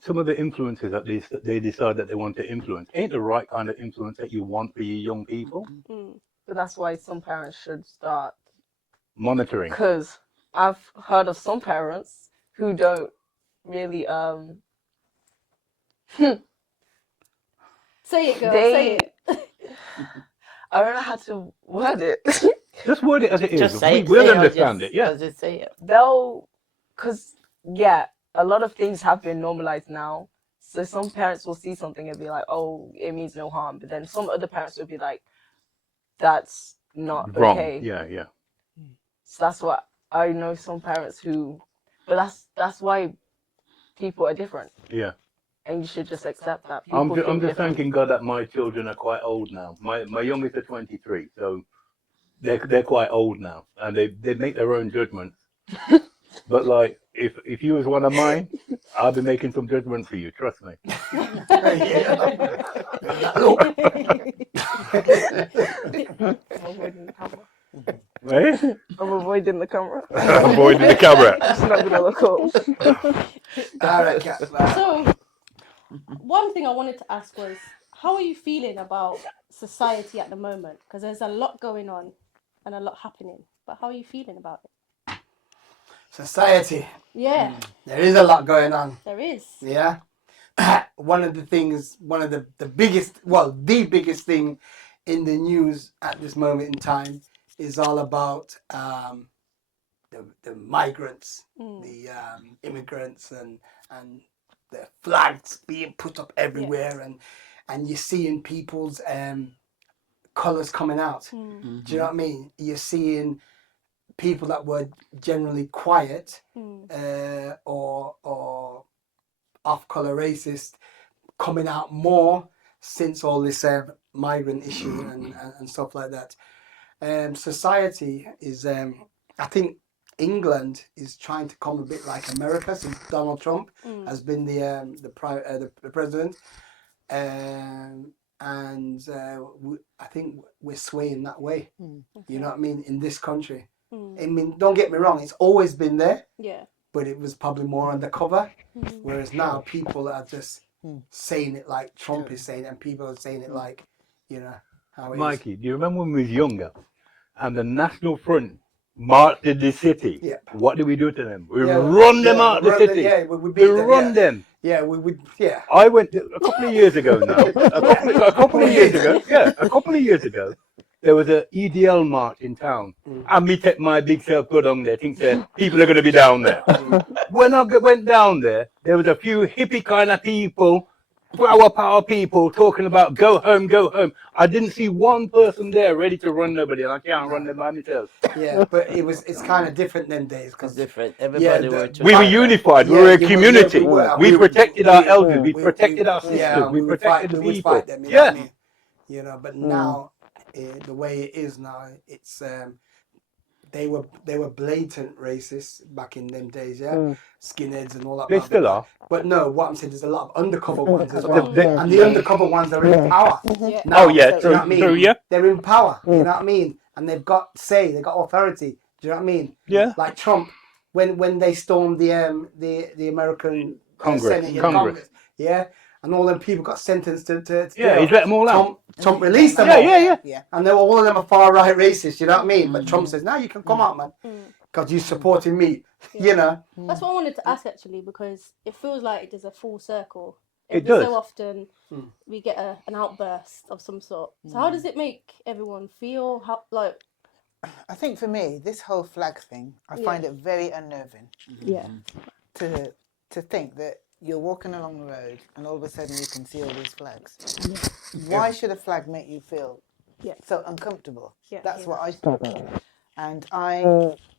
some of the influences that they decide that they want to influence ain't the right kind of influence that you want for your young people. But that's why some parents should start Monitoring. Because I've heard of some parents who don't really Say it, girl. They- Say it. I don't know how to word it. Just word it as it is. Just say it. We'll say it or understand just- it. Yeah. or just say it. Because a lot of things have been normalized now. So some parents will see something and be like, "Oh, it means no harm," but then some other parents will be like, "That's not Wrong. okay." Yeah. So that's what I know. Some parents who, but that's why people are different. Yeah. And you should just accept that. I'm People just think different. thanking God that my children are quite old now. My youngest are 23, so they're quite old now, and they make their own judgments. But like, if you was one of mine, I'll be making some judgment for you. Trust me. Eh? I'm avoiding the camera. Avoiding the camera. I'm just not gonna look up. All right, Kat. So, one thing I wanted to ask was, how are you feeling about society at the moment? Because there's a lot going on and a lot happening. But how are you feeling about it? Society. Yeah, There is a lot going on. there is. Yeah. One of the biggest thing in the news at this moment in time is all about the migrants, the immigrants, and the flags being put up everywhere, and you're seeing people's colours coming out. Do you know what I mean? You're seeing people that were generally quiet or off-colour racist coming out more since all this migrant issue and stuff like that. Society is, I think England is trying to come a bit like America since Donald Trump has been the president, and I think we're swaying that way. You know what I mean? In this country, I mean, don't get me wrong, it's always been there. Yeah. But it was probably more undercover, whereas now people are just saying it like Trump is saying it, and people are saying it like, you know, how it is. Mikey, do you remember when we was younger and the National Front marched in the city? Yeah. What did we do to them? We Yeah, run them out we the run city. we beat them, run them. Yeah, we would. Yeah. I went a couple of years ago now. A couple of years ago. Yeah, a couple of years ago. There was a EDL march in town. And me take my big self good on there, think that people are going to be down there. When I went down there, there was a few hippie kind of people, flower power people talking about go home, go home. I didn't see one person there ready to run nobody, and I can't run them by myself. Yeah, but it's kind of different them days It's because different. Everybody were We were unified. We were a community. We protected our elders. We protected our sisters. We protected the would people. fight them. You know what I Yeah. mean? You know, but now the way it is now, it's they were blatant racists back in them days, skinheads and all that. They blah, still blah, are. blah. But no, what I'm saying, there's a lot of undercover ones as well, They- and the undercover ones are in power. Yeah. Now, Oh, yeah, do you true, know what I mean? true, yeah. They're in power. You know what I mean? And they've got authority. Do you know what I mean? Yeah. Like Trump, when they stormed the American Congress. Senate and Congress, yeah, and all them people got sentenced to Yeah, jail. he's let them all out. Trump released them Yeah, all. yeah. Yeah. And all of them are far right racists, you know what I mean? But Trump says, now you can come out, man, because you're supporting me, you know? That's what I wanted to ask actually, because it feels like it does a full circle. It Every does. so often we get an outburst of some sort. So how does it make everyone feel? How like I think for me, this whole flag thing, I find it very unnerving yeah. to think that you're walking along the road and all of a sudden you can see all these flags. Why should a flag make you feel so uncomfortable? Yeah, That's yeah. what I struggle with. And I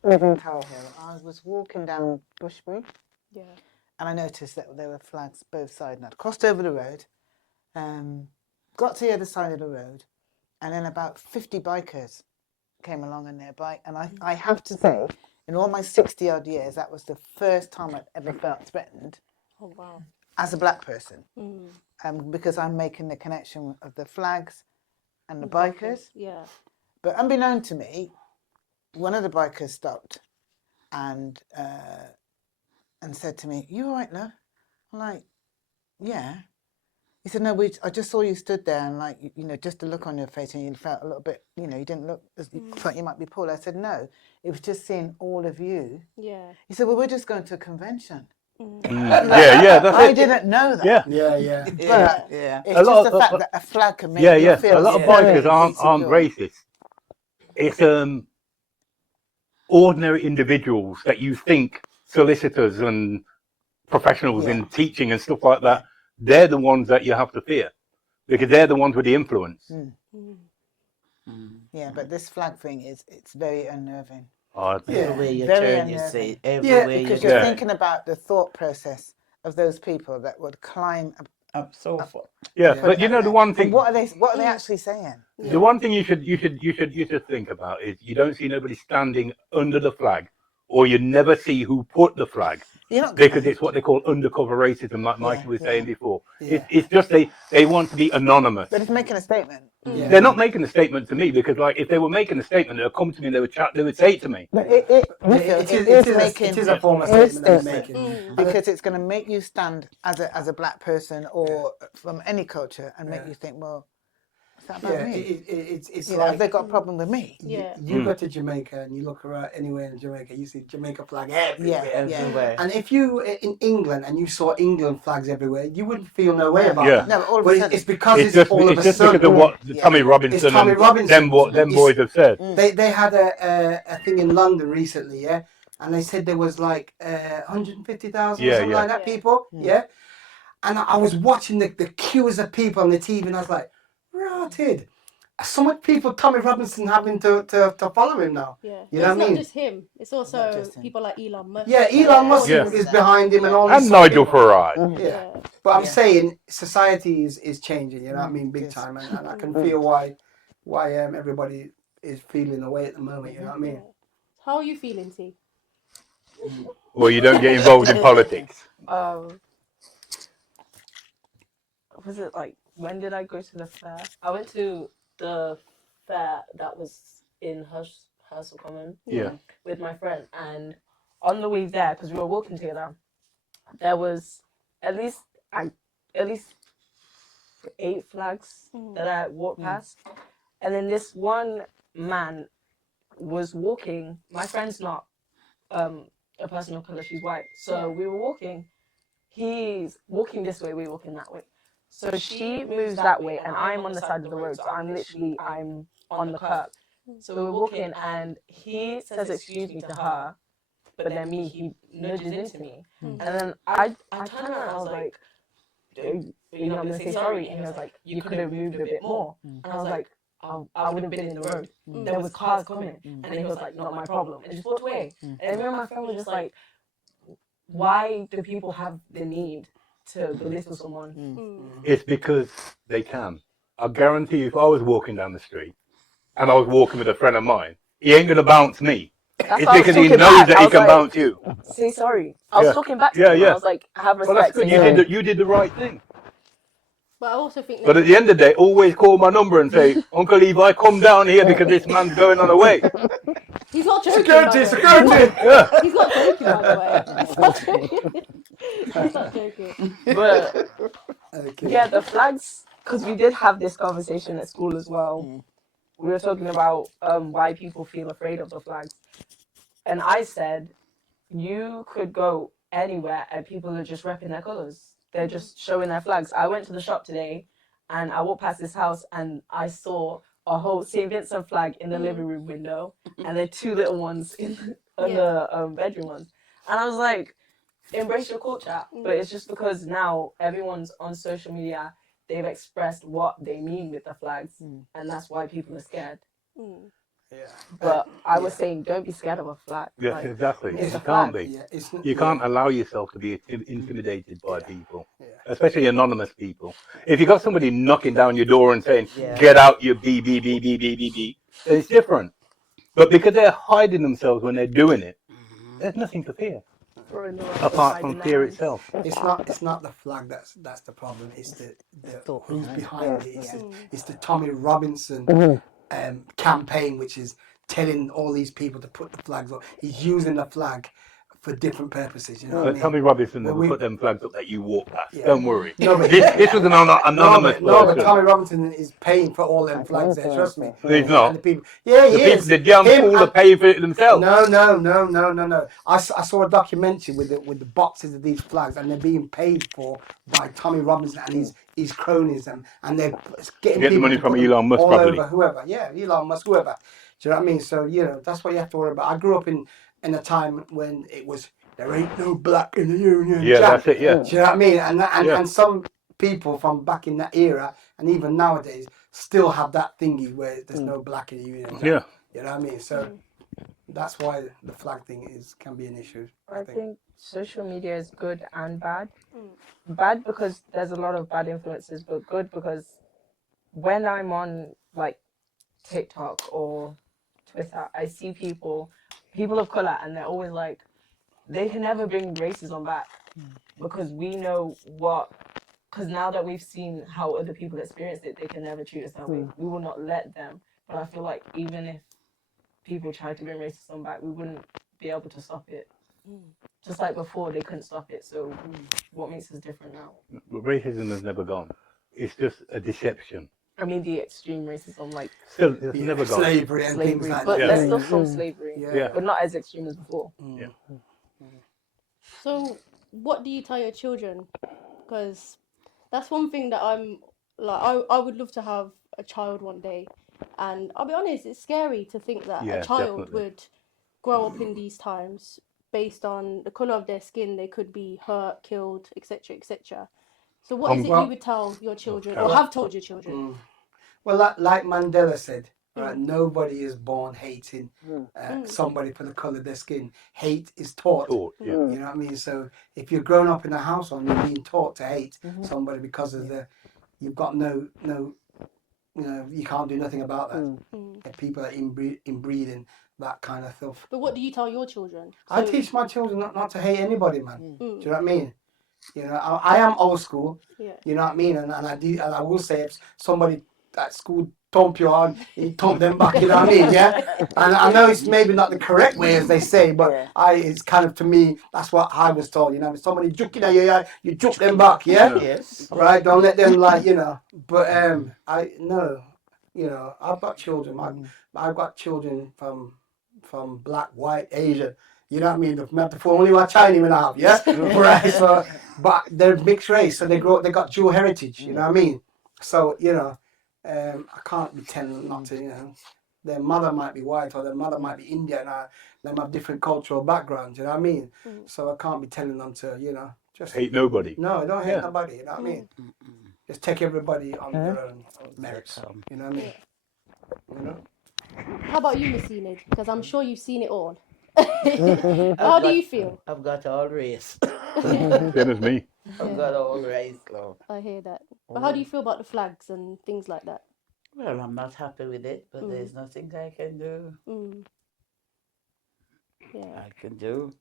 live in Tower Hill. I was walking down Bushbury Yeah. and I noticed that there were flags both sides. And I'd crossed over the road, got to the other side of the road, and then about 50 bikers came along on their bike. And I have to say, in all my 60 odd years, that was the first time I've ever felt threatened Oh wow. as a black person, because I'm making the connection of the flags and the bikers. Yeah. But unbeknown to me, one of the bikers stopped and said to me, "You all right, love?" I'm like, "Yeah." He said, "No, I just saw you stood there and like, you know, just the look on your face and you felt a little bit, you know, you didn't look, you thought you might be poor." I said, "No, it was just seeing all of you." Yeah. He said, "Well, we're just going to a convention." Yeah, that's I it. didn't know that. Yeah. Yeah. But Yeah. it's A lot just the of- fact that a flag can make Yeah, you yeah. feel A lot of very bikers aren't insecure. racist. It's ordinary individuals that you think solicitors and professionals in teaching and stuff like that. They're the ones that you have to fear because they're the ones with the influence. Yeah, but this flag thing it's very unnerving. Everywhere you Very turn, you unnerving. see. Everywhere you Because turn. you're thinking about the thought process of those people that would climb Up so far. Yeah, but you know the one And thing. what are they actually saying? The one thing you should think about is you don't see nobody standing under the flag, or you never see who put the flag, You're not because it's what they call undercover racism, like Mikey was saying before. Yeah. It's just they want to be anonymous. But it's making a statement. Yeah. They're not making a statement to me because, like, if they were making a statement, they'd come to me and they would chat. They would say it to me. But It is a form of statement that they're making. because it's going to make you stand as a black person or from any culture and make you think, well, what's that about me? It's You know, have like they got a problem with me? Yeah. you go to Jamaica and you look around anywhere in Jamaica, you see Jamaica flag everywhere. Everywhere. And if you in England and you saw England flags everywhere, you wouldn't feel no way about Yeah. that. No, but all of a But sudden, it's because It's just all of a because sudden. of what Tommy Robinson It's Tommy and Robinson. them boys have said. They had a thing in London recently, yeah, and they said there was like 150,000 or something like that people, yeah. And I was watching the queues of people on the TV, and I was like, rotted. So much people, Tommy Robinson having to follow him now. Yeah. You know It's what I mean? not just him. It's also just him. people like Elon Musk. Yeah, Elon Musk Yeah. is behind him and all And these Nigel people. Farage. Yeah. But I'm saying society is changing, you know what I mean, big Yes. time, and I can feel why everybody is feeling the way at the moment, you know what I mean? How are you feeling, T? Well, you don't get involved in politics. Was it like, when did I go to the fair? I went to the fair that was in Hersal Common Yeah. with my friend, and on the way there, because we were walking together, there was at least 8 flags that I walked past, and then this one man was walking. My friend's not a person of color; she's white. So we were walking. He's walking this way, we're walking that way. So she moves that way, and I'm on the side of the road. So I'm on the curb. So we're walking, and he says excuse me to her, but then he nudges into me, and then I turned around and I was like, you're not gonna say sorry? And he was like, you could have moved a bit more. And I was like, I would have been in the road. There was cars coming, and then he was like, not my problem, and just walked away. And me and my friend were just like, why do people have the need to belittle someone? It's because they can. I guarantee you, if I was walking down the street and I was walking with a friend of mine, he ain't gonna bounce me. That's It's why I was because he talking knows back. that I he was can like, bounce you. say sorry. I was Yeah. talking back to Yeah, him. yeah. I was like, have Well, that's respect. good. say sorry. You did the right thing. But I also think But at the end of the day, always call my number and say, Uncle Levi, come down here because this man's going on away. he's not joking. by the way. Security! Yeah. He's not joking, by the way. He's not joking. He's not joking. But Okay. Yeah, the flags, because we did have this conversation at school as well. We were talking about why people feel afraid of the flags. And I said, you could go anywhere and people are just repping their colours. They're just showing their flags. I went to the shop today and I walked past this house and I saw a whole St. Vincent flag in the living room window and then two little ones in the bedroom ones. And I was like, embrace your culture. But it's just because now everyone's on social media, they've expressed what they mean with the flags, and that's why people are scared. Yeah. But I was saying, don't be scared of a flag. Yes, Like, exactly. it's a You can't flag. be. Yeah, it's You can't allow yourself to be intimidated by Yeah. people, Yeah. especially anonymous people. If you got somebody knocking down your door and saying, Yeah. "Get out, you B," then it's different. But because they're hiding themselves when they're doing it, there's nothing to fear Throwing the rocks and apart hiding from their fear hands. itself. It's not the flag that's the problem. It's the thought who's behind behind it. It's the Tommy Robinson campaign, which is telling all these people to put the flags up. He's using the flag for different purposes. You know what I But mean? Tommy Robinson Well, never we- put them flags up that you walk past. Yeah. Don't worry. No, but This was an anonymous no, but person. Tommy Robinson is paying for all them flags there. Trust me. He's And not. the people, yeah, he The people, is. the damn Him fool are and- paying for it themselves. No. I saw a documentary with the boxes of these flags, and they're being paid for by Tommy Robinson and his cronies, and they're getting Get the people money to from put them Elon Musk, all probably. over whoever. Yeah, Elon Musk, whoever. Do you know what I mean? So that's what you have to worry about. I grew up in a time when it was there ain't no black in the Union Yeah, Jack. that's it. Yeah. Do you know what I mean? And Yeah. and some people from back in that era, and even nowadays, still have that thingy where there's no black in the Union Jack. Yeah. You know what I mean? So that's why the flag thing can be an issue. I think social media is good and bad. Bad because there's a lot of bad influences, but good because when I'm on like TikTok or Twitter, I see people of color, and they're always like, they can never bring racism back because we know what. Because now that we've seen how other people experience it, they can never treat us that way. We will not let them. But I feel like even if people tried to bring racism back, we wouldn't be able to stop it. Just like before, they couldn't stop it. So what makes us different now? But racism has never gone. It's just a deception. I mean, the extreme racism, like Still, it's never gone. Slavery and things slavery, like but that. there's still some slavery, Yeah. but not as extreme as before. So, what do you tell your children? Because that's one thing that I'm like, I would love to have a child one day, and I'll be honest, it's scary to think that Yeah, a child definitely. would grow up in these times based on the color of their skin. They could be hurt, killed, etc., etc. So, what is it well- you would tell your children, or Carol. have told your children? Well, like Mandela said, nobody is born hating somebody for the color of their skin. Hate is taught. Taught, yeah. You know what I mean? So if you're growing up in a household and you're being taught to hate somebody because of you've got no, you can't do nothing about that. If people are inbreeding that kind of stuff. But what do you tell your children? I So- teach my children not to hate anybody, man. Do Mm. you know what I mean? I am old school. Yeah. You know what I mean? And I will say if somebody at school thump you on, you thump them back, you know what I mean? Yeah? And I know it's maybe not the correct way as they say, but it's kind of, to me, that's what I was told, if somebody juking at you, you juke them back, yeah? Yes. Right? Don't let them but I've got children. I've got children from black, white, Asian. You know what I mean? The only one Chinese we have, yeah? Right. So, but they're mixed race, so they got dual heritage. You know what I mean? So I can't be telling them not to. Their mother might be white or their mother might be Indian. They have different cultural backgrounds. You know what I mean? So I can't be telling them to just Hate nobody. No, don't hate Yeah. nobody. You know what I mean? Just take everybody on their own merits. You know what I mean? You know. How about you, Miss Enid? Because I'm sure you've seen it all. How do you feel? I've got all race. Same as me. I've got all race, love. I hear that. But how do you feel about the flags and things like that? Well, I'm not happy with it, but there's nothing I can do. Yeah. I can do.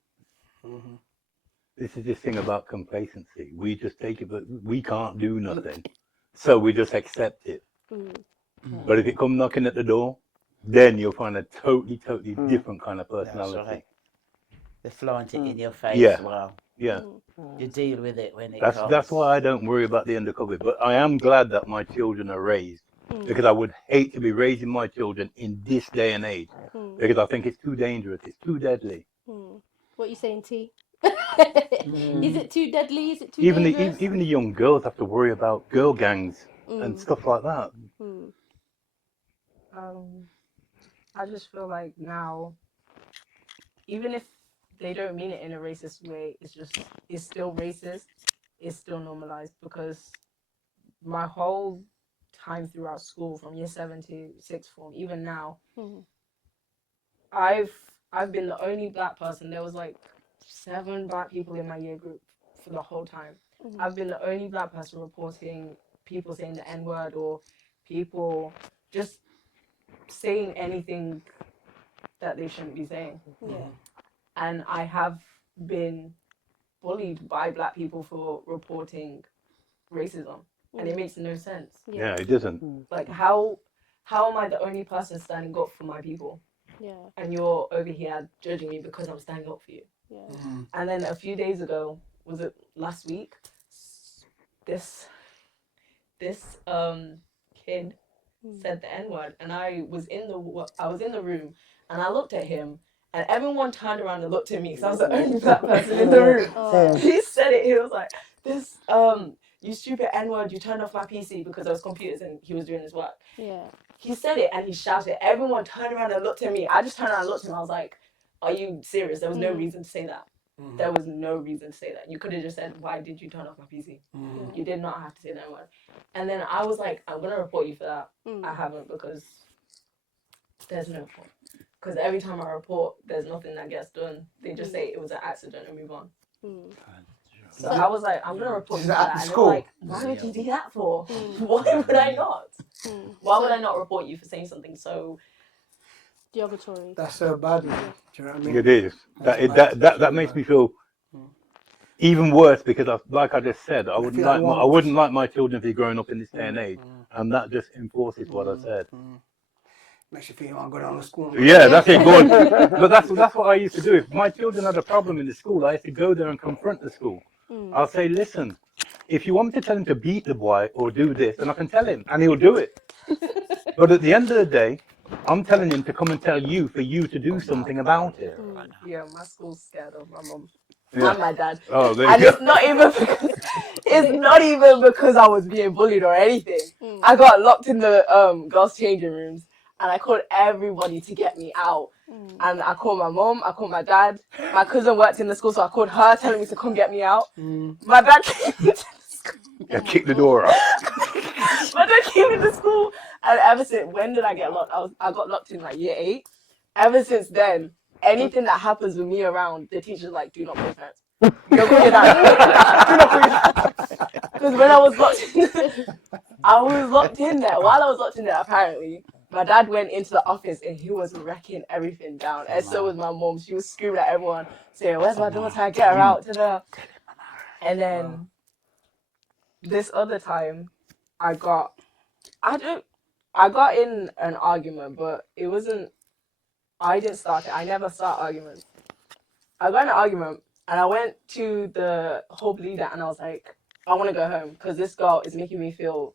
This is this thing about complacency. We just take it, but we can't do nothing. So we just accept it. But if it come knocking at the door, then you'll find a totally different kind of That's personality. right. They flaunt it in your face. Yeah. Well, Yeah. you deal with it when it That's comes. why I don't worry about the undercover. But I am glad that my children are raised, because I would hate to be raising my children in this day and age, because I think it's too dangerous. It's too deadly. What are you saying, T? Is it too deadly? Is it too dangerous? Even the young girls have to worry about girl gangs and stuff like that. I just feel like now, even if they don't mean it in a racist way, it's still racist. It's still normalized, because my whole time throughout school, from year 7 to sixth form, even now, I've been the only black person. There was like 7 black people in my year group for the whole time. I've been the only black person reporting people saying the N-word, or people just saying anything that they shouldn't be saying. And I have been bullied by black people for reporting racism, and it makes no sense. Yeah, it doesn't. Like, how am I the only person standing up for my people? And you're over here judging me because I'm standing up for you. And then a few days ago, was it last week, this kid said the N-word, and I was in the room, and I looked at him, and everyone turned around and looked at me, because I was the only black person in the room. He said it. He was like, "This you stupid N-word, you turned off my PC," because there was computers and he was doing his work. He said it and he shouted. Everyone turned around and looked at me. I just turned around and looked at him. I was like, "Are you serious?" There was no reason to say that. There was no reason to say that. You could have just said, "Why did you turn off my PC?" You did not have to say that word. And then I was like, "I'm gonna report you for that." I haven't, because there's no point. Because every time I report, there's nothing that gets done. They just say it was an accident and move on. So I was like, I'm gonna report you for that. And they were like, "Why would you do that for? Why would I not? Why would I not report you for saying something so derogatory?" That's so bad, man. Do you know what I mean? It is. That makes me feel even worse, because like I just said, I wouldn't like my children to be growing up in this day and age, and that just enforces what I said. Makes you feel you want to go down to school. Yeah, that's it. Go on. But that's what I used to do. If my children had a problem in the school, I used to go there and confront the school. I'll say, "Listen, if you want me to tell him to beat the boy or do this, then I can tell him, and he'll do it. But at the end of the day, I'm telling him to come and tell you for you to do something about it." Yeah, my school's scared of my mom Yeah. and my dad. Oh, there And you it's not even because I was being bullied or anything. I got locked in the girls' changing rooms, and I called everybody to get me out. And I called my mom, I called my dad. My cousin worked in the school, so I called her, telling me to come get me out. My dad came into the school. Yeah, kick the door out. My dad came into school, and ever since, when did I get locked? I got locked in like year 8. Ever since then, anything that happens with me around, the teacher's like, "Do not call your parents. Don't call your dad. Do not call your dad." Because when I was locked in there. While I was locked in there, apparently, my dad went into the office and he was wrecking everything down. And so was my mom. She was screaming at everyone, saying, "Where's my daughter? Get her out." And then this other time, I got in an argument, but it wasn't. I didn't start it. I never start arguments. I got in an argument, and I went to the hub leader, and I was like, "I want to go home because this girl is making me feel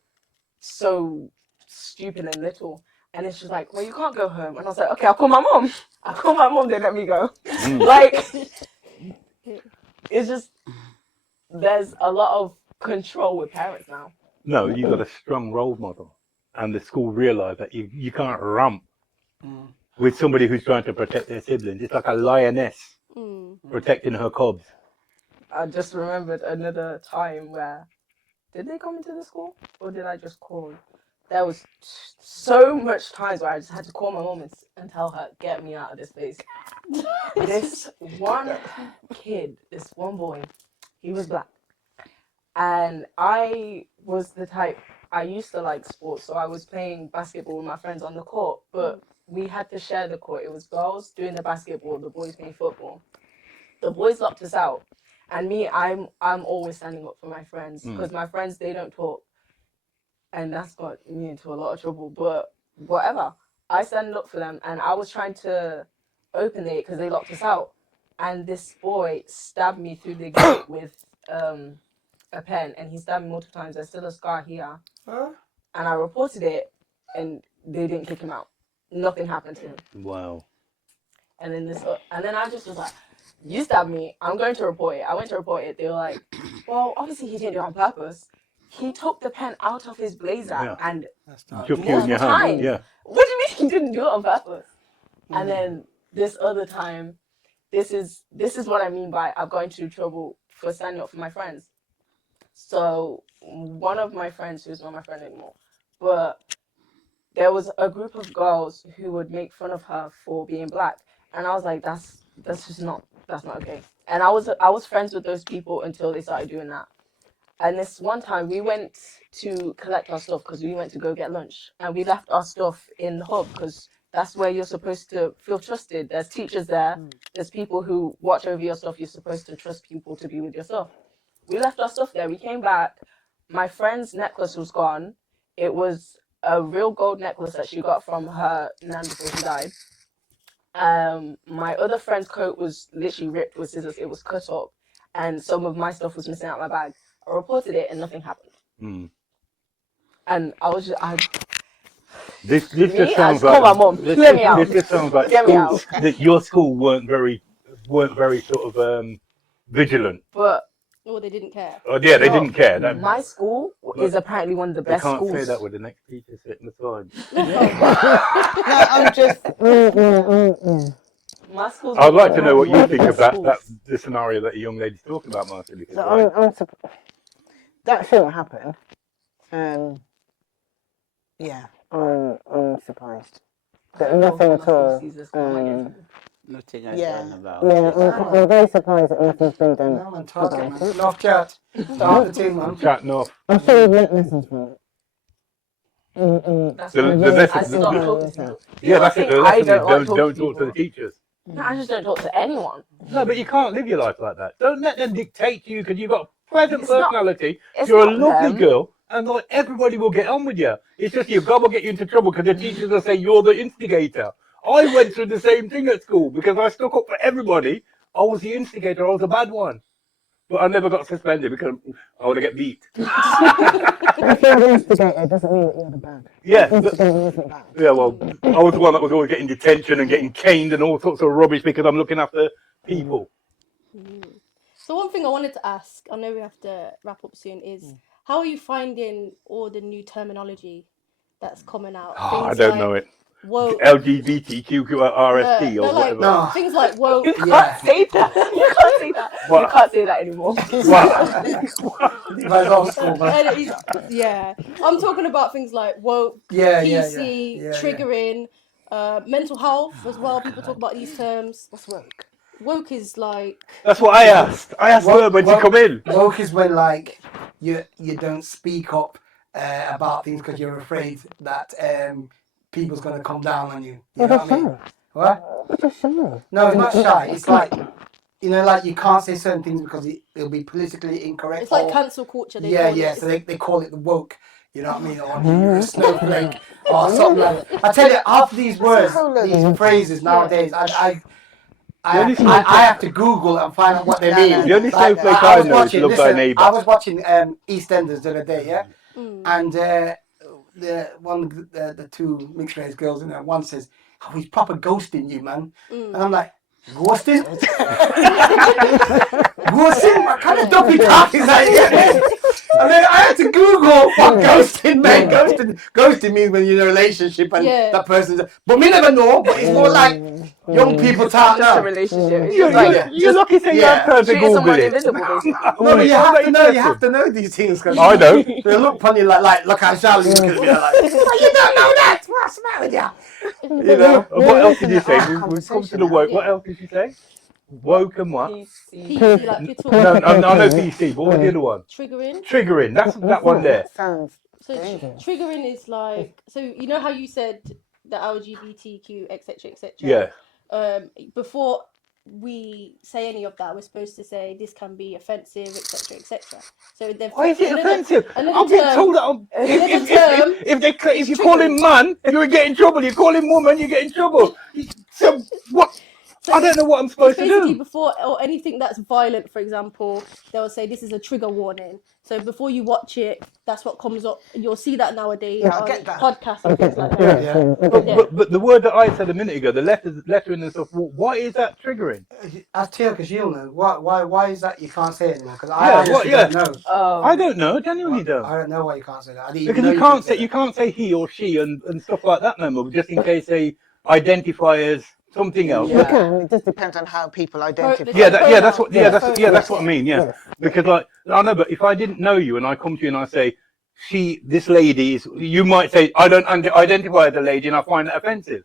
so stupid and little." And it's just like, "Well, you can't go home." And I was like, "Okay, I'll call my mom." I called my mom. They let me go. Like, it's just, there's a lot of control with parents now. No, you got a strong role model, and the school realised that you can't ramp with somebody who's trying to protect their siblings. It's like a lioness protecting her cubs. I just remembered another time where, did they come into the school or did I just call? There was so much times where I just had to call my mom and tell her, "Get me out of this place." This one kid, this one boy, he was black. And I was the type, I used to like sports, so I was playing basketball with my friends on the court, but we had to share the court. It was girls doing the basketball, the boys playing football. The boys locked us out. And me, I'm always standing up for my friends, because my friends, they don't talk. And that's got me into a lot of trouble. But whatever, I stand up for them. And I was trying to open it because they locked us out. and this boy stabbed me through the gate with a pen, and he stabbed me multiple times. There's still a scar here, Huh? and I reported it, and they didn't kick him out. Nothing happened to him. Wow. And then and then I just was like, "You stabbed me. I'm going to report it." I went to report it. They were like, "Well, obviously he didn't do it on purpose. He took the pen out of his blazer Yeah. and That's dark. Took you in your hand. Times. Yeah. What do you mean he didn't do it on purpose?" And then this other time, this is what I mean by I've got into trouble for standing up for my friends. So one of my friends, who's not my friend anymore, but there was a group of girls who would make fun of her for being black, and I was like, that's not okay. And I was friends with those people until they started doing that. And this one time we went to collect our stuff because we went to go get lunch, and we left our stuff in the hub because that's where you're supposed to feel trusted. There's teachers there. There's people who watch over your stuff. You're supposed to trust people to be with your stuff. We left our stuff there. We came back. My friend's necklace was gone. It was a real gold necklace that she got from her nan before she died. My other friend's coat was literally ripped with scissors. It was cut up, and some of my stuff was missing out my bag. I reported it, and nothing happened. Mm. And I was just, This Me? just I sounds just called like my mum. Clear me out. This just sounds like Get me school, out. that your school weren't very sort of vigilant. but Or they didn't care. Oh yeah, they No. didn't care. That, my school is apparently one of the they best can't schools. say that with the next teacher sitting aside. No, I'm just. My school's I'd like to know what you one of the think of best that schools. the scenario that the young lady's talking about, Martin. Because So like, that shouldn't happen. Yeah. I'm surprised. I But don't know nothing if at my school all. sees this, but I might get in trouble. Nothing I Yeah. done about Yeah, it. I'm very surprised that nothing's been done. No, man, talk it, about man. it. Enough chat. Start the team, man. Chat Nuff. I'm sure you've learnt lessons from it. That's The why lesson- I stopped talking to people. Yeah, that's it. think The I lesson is don't like don't talking to talk to the people. teachers. No, I just don't talk to anyone. No, but you can't live your life like that. Don't let them dictate to you because you've got a pleasant It's not- personality. it's You're a not lovely them. girl, and like everybody will get on with you. It's just your God will get you into trouble because the teachers will say you're the instigator. I went through the same thing at school because I stuck up for everybody. I was the instigator. I was a bad one, but I never got suspended because I would get beat. If you're the instigator, it doesn't mean that you're the bad. Yeah, but- Instigating isn't bad. yeah. Well, I was the one that was always getting detention and getting caned and all sorts of rubbish because I'm looking after people. So one thing I wanted to ask, I know we have to wrap up soon, is how are you finding all the new terminology that's coming out? Oh, I don't know it. Woke. LGBTQRST or like, whatever. No. things like woke. You can't Yeah. say that. You can't say that. What? You can't say that anymore. You guys old school, man. Yeah, I'm talking about things like woke, Yeah, PC, yeah. triggering, mental health as well. People talk about these terms. What's woke? Woke is like That's what I asked. I asked her when she come in. Woke is when like you don't speak up about things because you're afraid that people's gonna come down on you. You know what I mean? What? Just shy. No, it's not shy. It's like like you can't say certain things because it'll be politically incorrect. it's like or- cancel culture. They yeah, call yeah. it. So they call it the woke. You know what I mean? Or you're a snowflake or something like that. I tell you, half these words, these phrases nowadays, I have to Google and find out what they mean. The only Like, snowflake I I was know is watching, Love Thy listen, Neighbour. I was watching EastEnders the other day, yeah? Mm. And the two mixed race girls in there, one says, "Oh, he's proper ghosting you, man." And I'm like, "Ghosting? Ghosting? What kind of dopey talk is that?" And then I had to Google what ghosting meant. Ghosting means when you're in a relationship and Yeah. that person's. But me never know. But it's more like young people talk Just a now. relationship. It's You're, just like you're lucky to yeah. have time to treating Google someone it. invisible, basically. No, but you have to know. You have to know these things. Cause I know. they look funny, like look how Charlie look at me like, "Oh, you don't know that? What's the matter with you?" You know. What else did you say? We've come to the Conversation woke. now. What else did you say? Woke and what? PC. PC, like you're talking No, I know PC, but what was the other one? triggering. Triggering. That's that one there. Sounds So dangerous. triggering is like, so you know how you said the LGBTQ etc. Yeah. Before we say any of that, we're supposed to say this can be offensive, etc. So they've Why is it another- offensive? another I'm getting term- told that another if you call him man, you get in trouble. You call him woman, you get in trouble. So what? So I don't know what I'm it's supposed to basically do. before, or anything that's violent, for example, they'll say this is a trigger warning. So before you watch it, that's what comes up. You'll see that nowadays Yeah, I on get that. podcasts and things like that. Yeah. Yeah. But the word that I said a minute ago, the lettering and stuff, why is that triggering? Ask Tia, because she'll know. Why is that you can't say it anymore? Because I Yeah, honestly yeah. don't know. I don't know, genuinely don't. I don't know why you can't say that. I didn't even Because know you couldn't can't say you can't say he or she and stuff like that no more, just in case they identify as something else. You can. It just Depends on how people The identify. Yeah, pronoun. that's what. The pronoun, That's what I mean. Yeah, because like I know, but if I didn't know you and I come to you and I say, this lady is, you might say I don't identify as a lady and I find that offensive.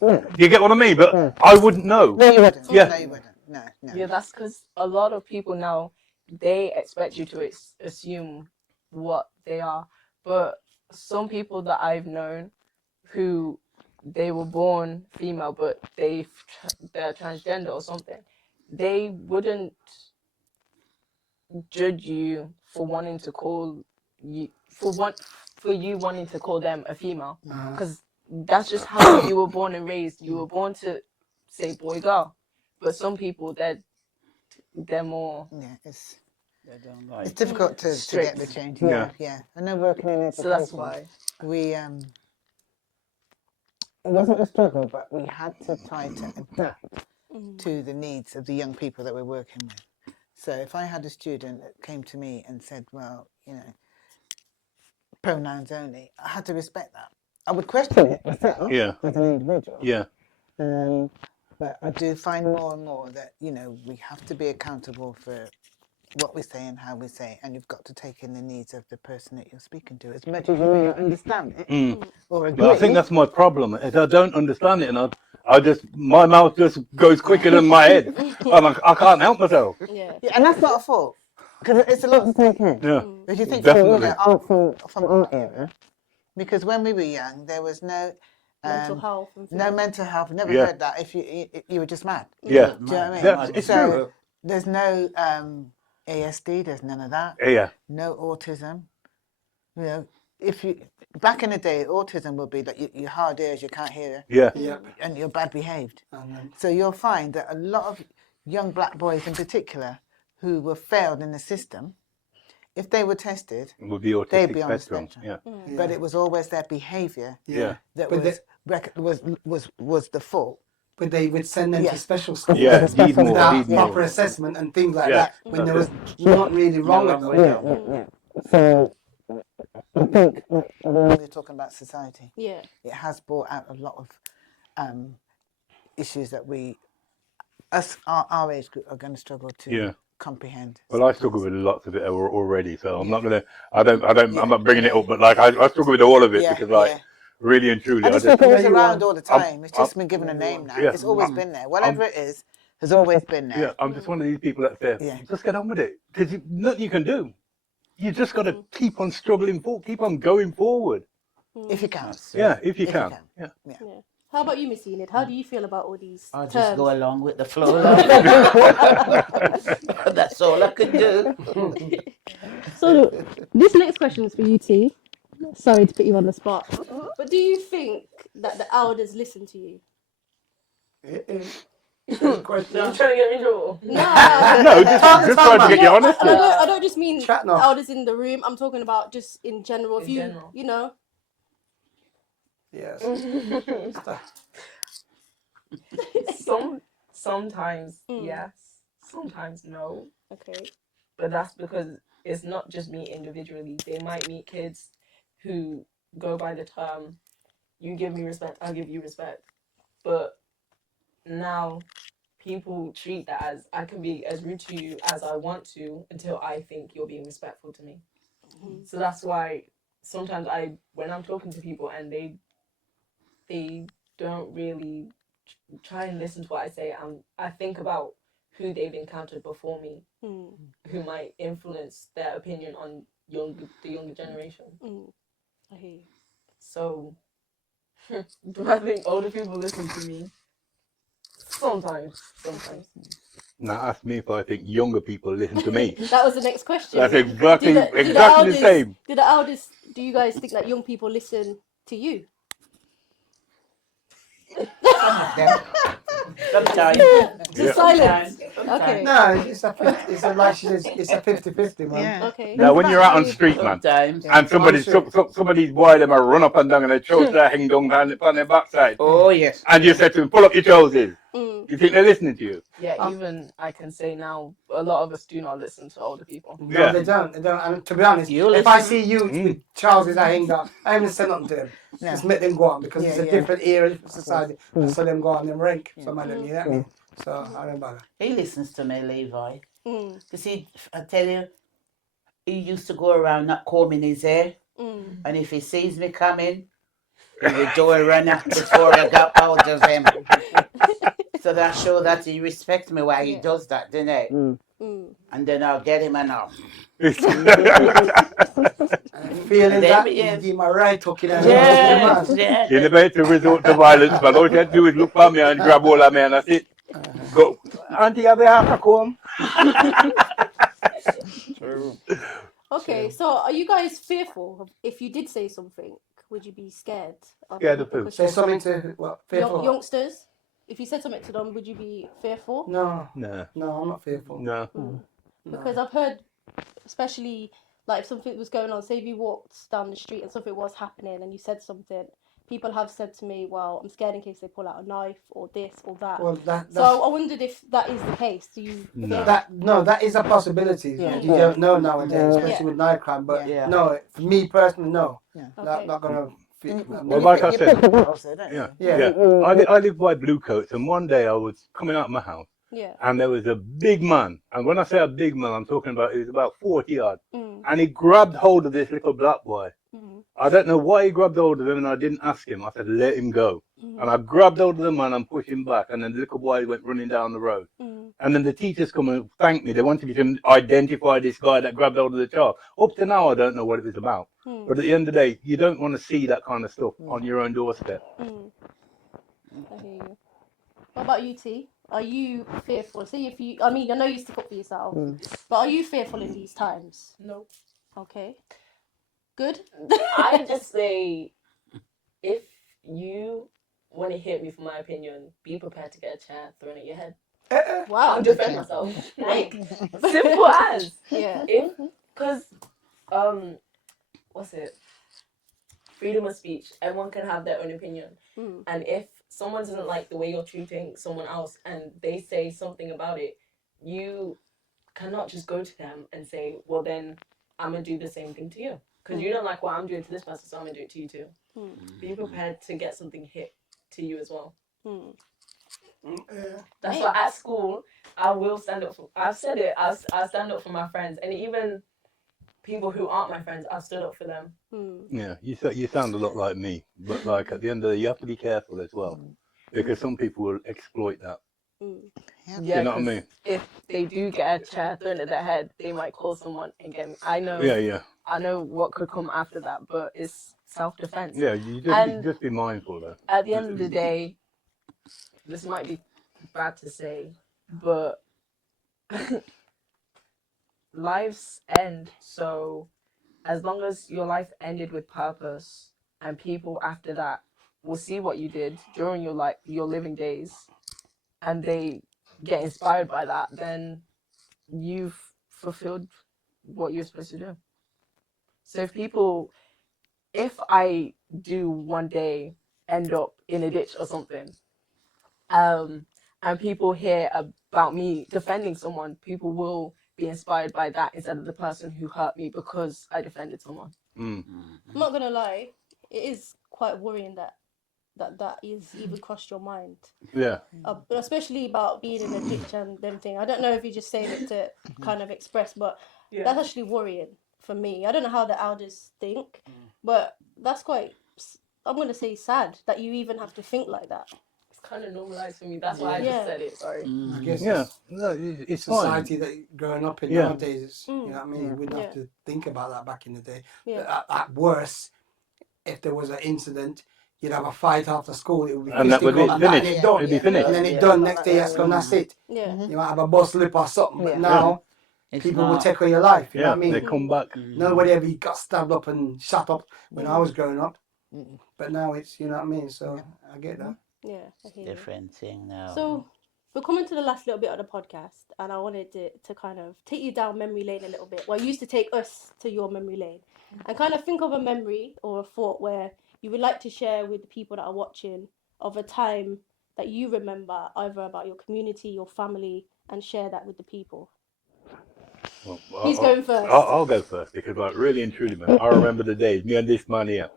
Do you get what I mean? But I wouldn't know. No, you wouldn't. Yeah. No, you wouldn't. No. Yeah, that's because a lot of people now, they expect you to assume what they are. But some people that I've known who they were born female, but they're transgender or something, they wouldn't judge you for wanting to call you for you wanting to call them a female, because that's just how you were born and raised. You were born to say boy girl, but some people they're more Yeah, it's They don't like. difficult to get the strict. change. Yeah. Yeah. I know working in So that's education, why. we It wasn't a struggle, but we had to try to adapt to the needs of the young people that we're working with. So if I had a student that came to me and said, well, pronouns only, I had to respect that. I would question it myself Yeah. as an individual. Yeah. But I do find more and more that, we have to be accountable for what we say and how we say it, and you've got to take in the needs of the person that you're speaking to, as much as you may not understand it or agree. But I think that's my problem. Is I don't understand it, and my mouth just goes quicker than my head, and I can't help myself. Yeah. Yeah, and that's not a fault, because it's a lot to take in. Yeah. If you think Definitely. from our era, because when we were young, there was no Mental health. And no things. mental health. Never Yeah. heard that. If you were just mad. Yeah. Do you know what I mean? That's, it's So true. there's no ASD. There's none of that. Yeah. No autism. If you back in the day, autism would be that you're hard ears, you can't hear, Yeah. and you're bad behaved. And So you'll find that a lot of young black boys, in particular, who were failed in the system, if they were tested, With the they'd autistic be on the spectrum. spectrum. Yeah. But it was always their behaviour Yeah. that But was the fault. but they would send them Yeah. to special schools Yeah. Need more. without Need proper more. assessment and things like Yeah. that when there was not really wrong with them. So I think We're talking about society. Yeah. It has brought out a lot of issues that our age group are going to struggle to Yeah. comprehend. Well, I struggle with lots of it already, so I'm not gonna. I'm not bringing it up, but like I struggle with all of it Yeah, because, like, yeah. really and truly, I just think it was Where you around are. all the time. It's just been given a name now. Yeah. It's always been there. Whatever it is, has always been there. Yeah, I'm just one of these people that says, Yeah. just get on with it, because nothing you can do. You just got to keep on struggling keep on going forward. If you can. Yeah, if you If you can. can. Yeah. Yeah. How about you, Miss Enid? How do you feel about all these I'll just terms? go along with the flow. That's all I could do. So this next question is for you, T. Sorry to put you on the spot, but do you think that the elders listen to you? Good question. I'm trying to get me in trouble. No, No, just trying to get you honest. And I don't just mean Chat Nuff. elders in the room. I'm talking about just in general. If In general. you know, Yes. Sometimes yes, sometimes no. okay. But that's because it's not just me individually. They might meet kids who go by the term, you give me respect, I'll give you respect. But now people treat that as I can be as rude to you as I want to until I think you're being respectful to me. So that's why sometimes when I'm talking to people and they don't really try and listen to what I say, I think about who they've encountered before me, who might influence their opinion on the younger generation. I hear you. So, do I think older people listen to me? Sometimes. Now ask me if I think younger people listen to me. That was the next question. That's exactly Do the exactly the same. Do you guys think that young people listen to you? Some of them. Sometimes. Just silence. Sometimes. Okay. No, it's a like she says, it's a 50-50, man. Yeah. Okay. Now, when you're out on You- street, man, Sometimes. and somebody's Honestly. somebody's boy them a run up and down and they chose their hang down on their backside, Oh, yes. and you said to them, pull up your trousers. Mm. You think they're listening to you? Yeah, Um, even I can say now, a lot of us do not listen to older people. No, Yeah. they don't. They don't. And to be honest, You if I listen. see you with trousers I hang down, I haven't said nothing to them. No. Just let them go on because it's a Yeah. different era, different society. So them go on them rank. Yeah. Some of them, you know what I mean? So I don't bother. He listens to me, Levi. Mm. You see, I tell you, he used to go around not combing his hair. Mm. And if he sees me coming, he would do a runner before I got hold of him. So that shows that he respects me while he Yeah. does that, doesn't it? Mm. And then I'll get him enough. Feeling Them, that, yes. you give my right hooking and Yes, man. yes. You're about to resort to violence, but all you have to do is look for me and grab hold of me and that's it. Go, Auntie, have you half a comb? True. Okay, so are you guys fearful if you did say something? Would you be scared? Scared of who? because Say you're something to what? Fearful? youngsters. If you said something to them, would you be fearful? No, No, I'm not fearful. no. Mm. No. Because I've heard, especially like if something was going on, say if you walked down the street and something was happening and you said something, people have said to me, well, I'm scared in case they pull out a knife or this or that. Well, that's So I wondered if that is the case. Do you? No. that is a possibility. Yeah. You don't know nowadays, especially Yeah. with knife crime. But Yeah. no, for me personally, no. Okay. Not gonna. Well, like I said, Yeah. yeah. I live by Blue Coats, and one day I was coming out of my house, Yeah. and there was a big man. And when I say a big man, I'm talking about he was about 40 odd, Mm. and he grabbed hold of this little black boy. Mm. I don't know why he grabbed hold of him, and I didn't ask him. I said, let him go. Mm. And I grabbed hold of the man and pushed him back, and then the little boy went running down the road. Mm. And then the teachers come and thanked me. They wanted me to identify this guy that grabbed hold of the child. Up to now, I don't know what it was about. Mm. But at the end of the day, you don't want to see that kind of stuff on your own doorstep. Mm. I hear you. What about you, T? Are you fearful? See if you. I mean, I know you stick up for yourself, but are you fearful in these times? No. Okay. Good. I just say, if you want to hit me for my opinion, be prepared to get a chair thrown at your head. Wow. I'll defend myself. Like, simple as. Yeah. Because, what's it? Freedom of speech. Everyone can have their own opinion. Mm. And if someone doesn't like the way you're treating someone else and they say something about it, you cannot just go to them and say, well, then I'm going to do the same thing to you. Because you don't like what I'm doing to this person, so I'm going to do it to you too. Mm. Be prepared to get something hit to you as well. Mm. That's why at school, I will stand up for, I've said it, I'll stand up for my friends. And even people who aren't my friends, I've stood up for them. Mm. Yeah, you sound a lot like me. But like at the end of the day, you have to be careful as well. Because some people will exploit that. Mm. Yeah, You know what I 'cause mean? if they do get a chair thrown at their head, they might call someone and get me. I know. Yeah. I know what could come after that, but it's self-defense. Yeah, you And- just be mindful though. At the end of the day, this might be bad to say, but lives end. So as long as your life ended with purpose and people after that will see what you did during your living days and they get inspired by that, then you've fulfilled what you're supposed to do. So if I do one day end up in a ditch or something, and people hear about me defending someone, people will be inspired by that instead of the person who hurt me because I defended someone. I'm not gonna lie, it is quite worrying that is even crossed your mind. Yeah. Especially about being in a ditch and them thing. I don't know if you're just saying it to kind of express, but that's actually worrying for me. I don't know how the elders think, but that's quite, I'm going to say, sad that you even have to think like that. It's kind of normalized for me. That's why I just said it. Sorry. I guess Yeah. it's No, it's society fine. that you're growing up in Yeah. nowadays. It's, you know what I mean? You wouldn't have to think about that back in the day. Yeah. At worst, if there was an incident, you'd have a fight after school. It would be And that would be fisticuffs, and finished. it's done. It'd be finished. And then it's done. Next day, that's it. Yeah. You might have a bus slip or something, but Yeah. now It's people will not. take away your life. You know Yeah, what I mean? they come back. Nobody ever got stabbed up and shot up when I was growing up. But now it's, you know what I mean? So I get that. Yeah, I hear you. different thing now. So we're coming to the last little bit of the podcast, and I wanted to kind of take you down memory lane a little bit. Well, you used to take us to your memory lane, and kind of think of a memory or a thought where you would like to share with the people that are watching of a time that you remember, either about your community, your family, and share that with the people. Well, Who's going first? I'll go first because, like, really and truly, man, I remember the days. Me and this man here,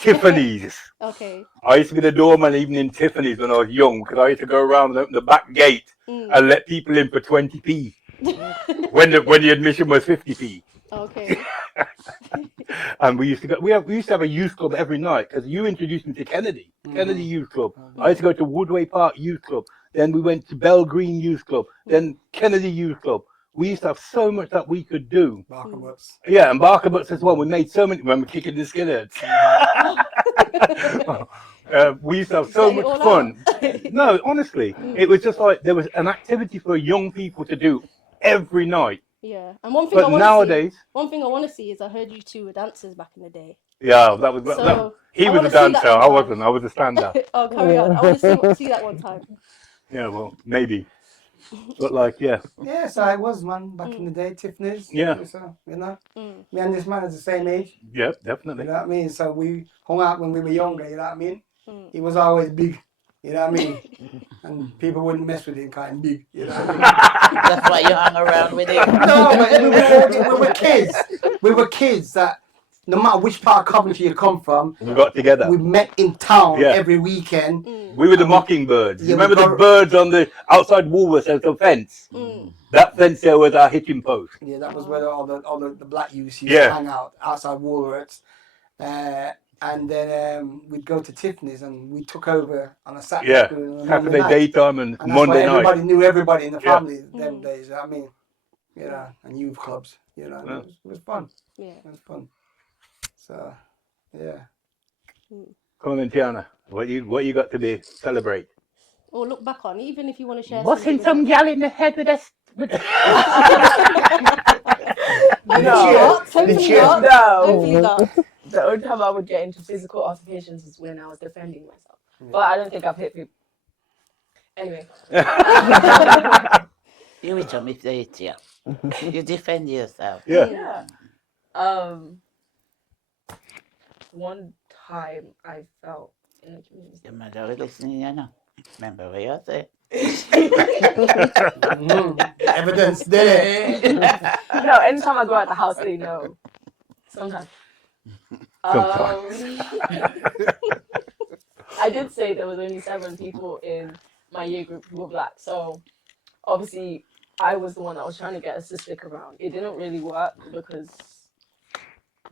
Tiffany's. Okay. I used to be the doorman even in Tiffany's when I was young because I used to go around and open the back gate and let people in for 20p when the admission was 50p. Okay. And we used to go. We used to have a youth club every night because you introduced me to Kennedy Youth Club. I used to go to Woodway Park Youth Club. Then we went to Bell Green Youth Club. Then Kennedy Youth Club. We used to have so much that we could do. Barker Butts. Yeah, and Barker Butts as well. We made so many. Remember kicking the skinheads? We used to have so Set it much all fun. out. No, honestly, it was just like there was an activity for young people to do every night. Yeah, and one thing I But want nowadays, to see is I heard you two were dancers back in the day. yeah, that was So, he I was wanna a see that dancer. one I time. wasn't. I was a stand-up. Oh, carry on. I want to see that one time. Yeah, well, maybe. But like, yeah, Yes, I was, man, back in the day, Tiffany's. Yeah. So, you know, me and this man is the same age. yeah, You definitely. know what I mean? So we hung out when we were younger, you know what I mean? He was always big, you know what I mean? And people wouldn't mess with him kind of big, you know what I mean? That's why you hung around with him. No, but we were kids. We were kids that no matter which part of Coventry you come from, We got together. we met in town Yeah. every weekend. We were the mockingbirds. Yeah, You remember the birds on the outside Woolworths? There's a fence. That fence there was our hitching post. Yeah, that was where all the black youths used Yeah. to hang out outside Woolworths. And then we'd go to Tiffany's and we took over on a Saturday. Yeah, and a Saturday Monday night. daytime and And that's Monday why night. everybody knew everybody in the Yeah. family them days. You know what I mean, you know, and youth clubs. You know, Yeah. it was fun. Yeah. It was fun. So, yeah. Come on then, Tiana. What you got to be celebrate? Or look back on, even if you want to share. What's in something some with gal in the head with us? us. Hopefully not. No. Hopefully not. The only time I would get into physical altercations is when I was defending myself. But I don't think I've hit people. Anyway. You will tell me if they hit you. You defend yourself. Yeah. One time I felt in the community. Your mother was listening, you know. Remember what you said? Evidence there. No, anytime I go out the house, they know. Sometimes. I did say there was only 7 people in my year group who were black, so obviously I was the one that was trying to get us to stick around. It didn't really work because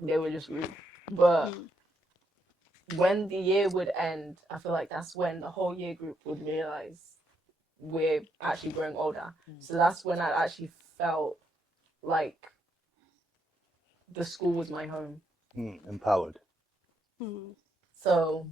they were just rude. But when the year would end, I feel like that's when the whole year group would realize we're actually growing older. So that's when I actually felt like the school was my home. Empowered. So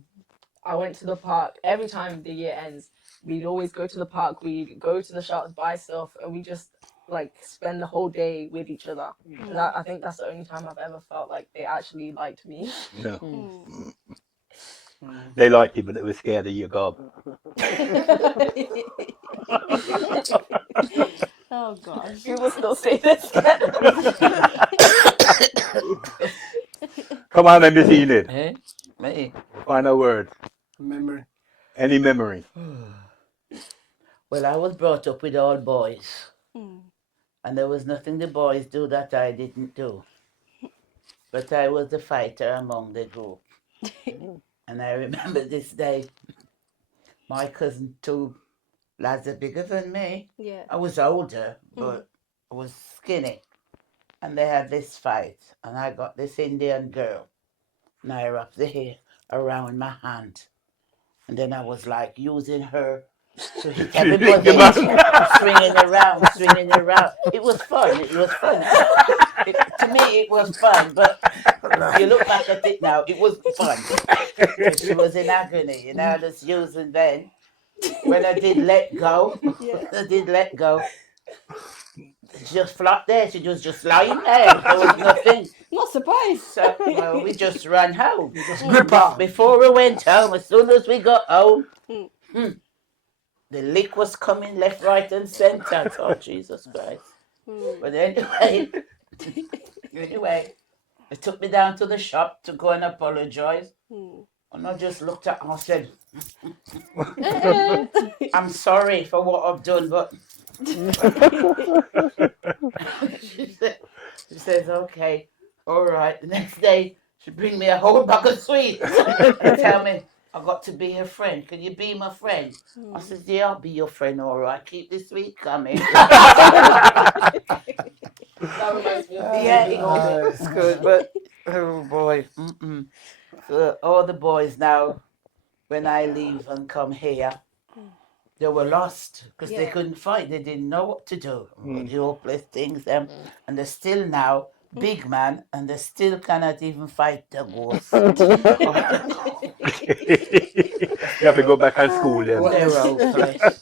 I went to the park. Every time the year ends, we'd always go to the park. We'd go to the shops, buy stuff, and we just like spend the whole day with each other. And I think that's the only time I've ever felt like they actually liked me. Yeah. They liked you, but they were scared of your gob. Oh gosh. People still say this. Come on, then, Miss Enid. Me? Final word. Memory. Any memory? Well, I was brought up with all boys. And there was nothing the boys do that I didn't do. But I was the fighter among the group. And I remember this day, my cousin, 2 lads are bigger than me. Yeah. I was older, but I was skinny. And they had this fight. And I got this Indian girl. And I wrapped the hair around my hand. And then I was like using her to hit everybody, swinging around. It was fun. To me, it was fun. But you look back at it now, it was fun. She was in agony, and I was using then. When I did let go, she just flopped there. She was just lying there. There was nothing. Not surprised. So, well, we just ran home. Grip her. Before we went home, as soon as we got home, The lick was coming left, right, and centre. I thought, Jesus Christ. But anyway, they took me down to the shop to go and apologize. And I just looked at her and said, I'm sorry for what I've done, but she says, okay, all right. The next day, she bring me a whole bag of sweets and tell me, I got to be your friend. Can you be my friend? I says, yeah, I'll be your friend, all right. Keep the sweet coming. Yeah, it's good, but oh boy. So all the boys now, when I leave and come here, they were lost because they couldn't fight. They didn't know what to do. The hopeless things, and they're still now big man, and they still cannot even fight the ghost. You have to go back to school then. They're hopeless.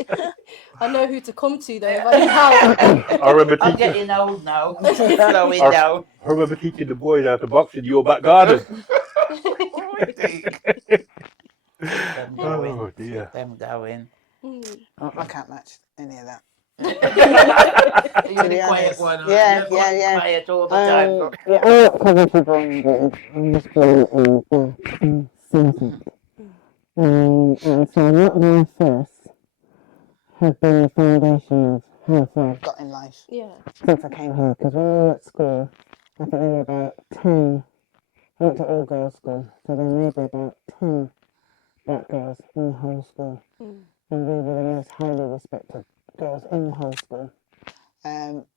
I know who to come to though if I need help. I remember I'm teaching. getting old now. Slowing down. I remember teaching the boys how to box in your back garden. Them going. Oh dear. Them going. I can't match any of that. You're be the quiet honest. one. Yeah, You're yeah. quiet all the time. Yeah, I'm not Coventry born, I'm just born in Celtic. And so what my first have been the foundation of how far I've got in life since I came here. Because when we were at school, I think there were about 10, I went to all girls school, so there may be about 10 black girls in the whole school. And we were the most highly respected girls in the whole school.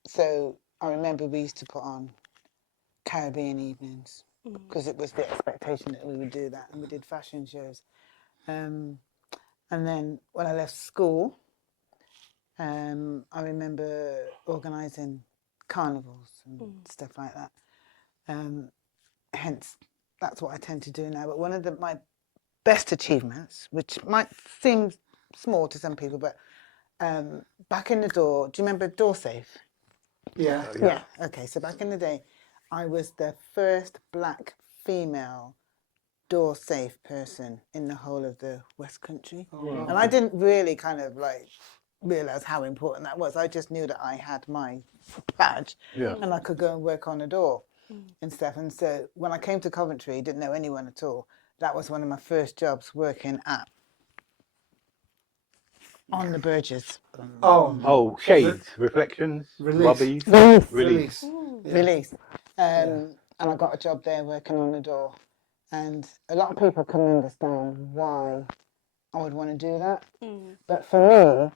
So I remember we used to put on Caribbean evenings because it was the expectation that we would do that, and we did fashion shows. And then when I left school, I remember organising carnivals and stuff like that. Hence, that's what I tend to do now. But one of my best achievements, which might seem small to some people, but back in the door, do you remember Door Safe? Yeah. Yeah. Okay, so back in the day, I was the first black female door safe person in the whole of the West Country. And I didn't really kind of like realise how important that was. I just knew that I had my badge and I could go and work on a door and stuff. And so when I came to Coventry, didn't know anyone at all. That was one of my first jobs, working on the Burgess. Oh, shades, reflections, Release. lobbies, Release. Release. And I got a job there working on the door. And a lot of people couldn't understand why I would want to do that. But for me,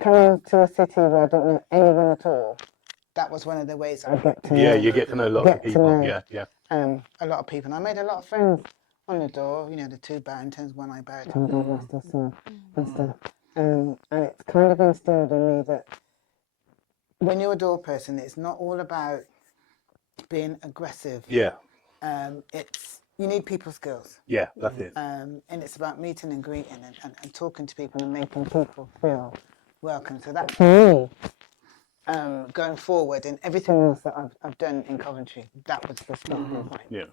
coming to a city where I don't know anyone at all, that was one of the ways I get to know. Yeah, you get to know lots of people. Yeah. A lot of people. And I made a lot of friends on the door, you know, the two baritons, one eye baritone, and stuff. And it's kind of instilled in me that when you're a door person, it's not all about being aggressive. Yeah. You need people skills. Yeah, that's it. And it's about meeting and greeting and talking to people and making people feel welcome. So that's for me, going forward in everything else that I've done in Coventry, that was the starting point. Yeah.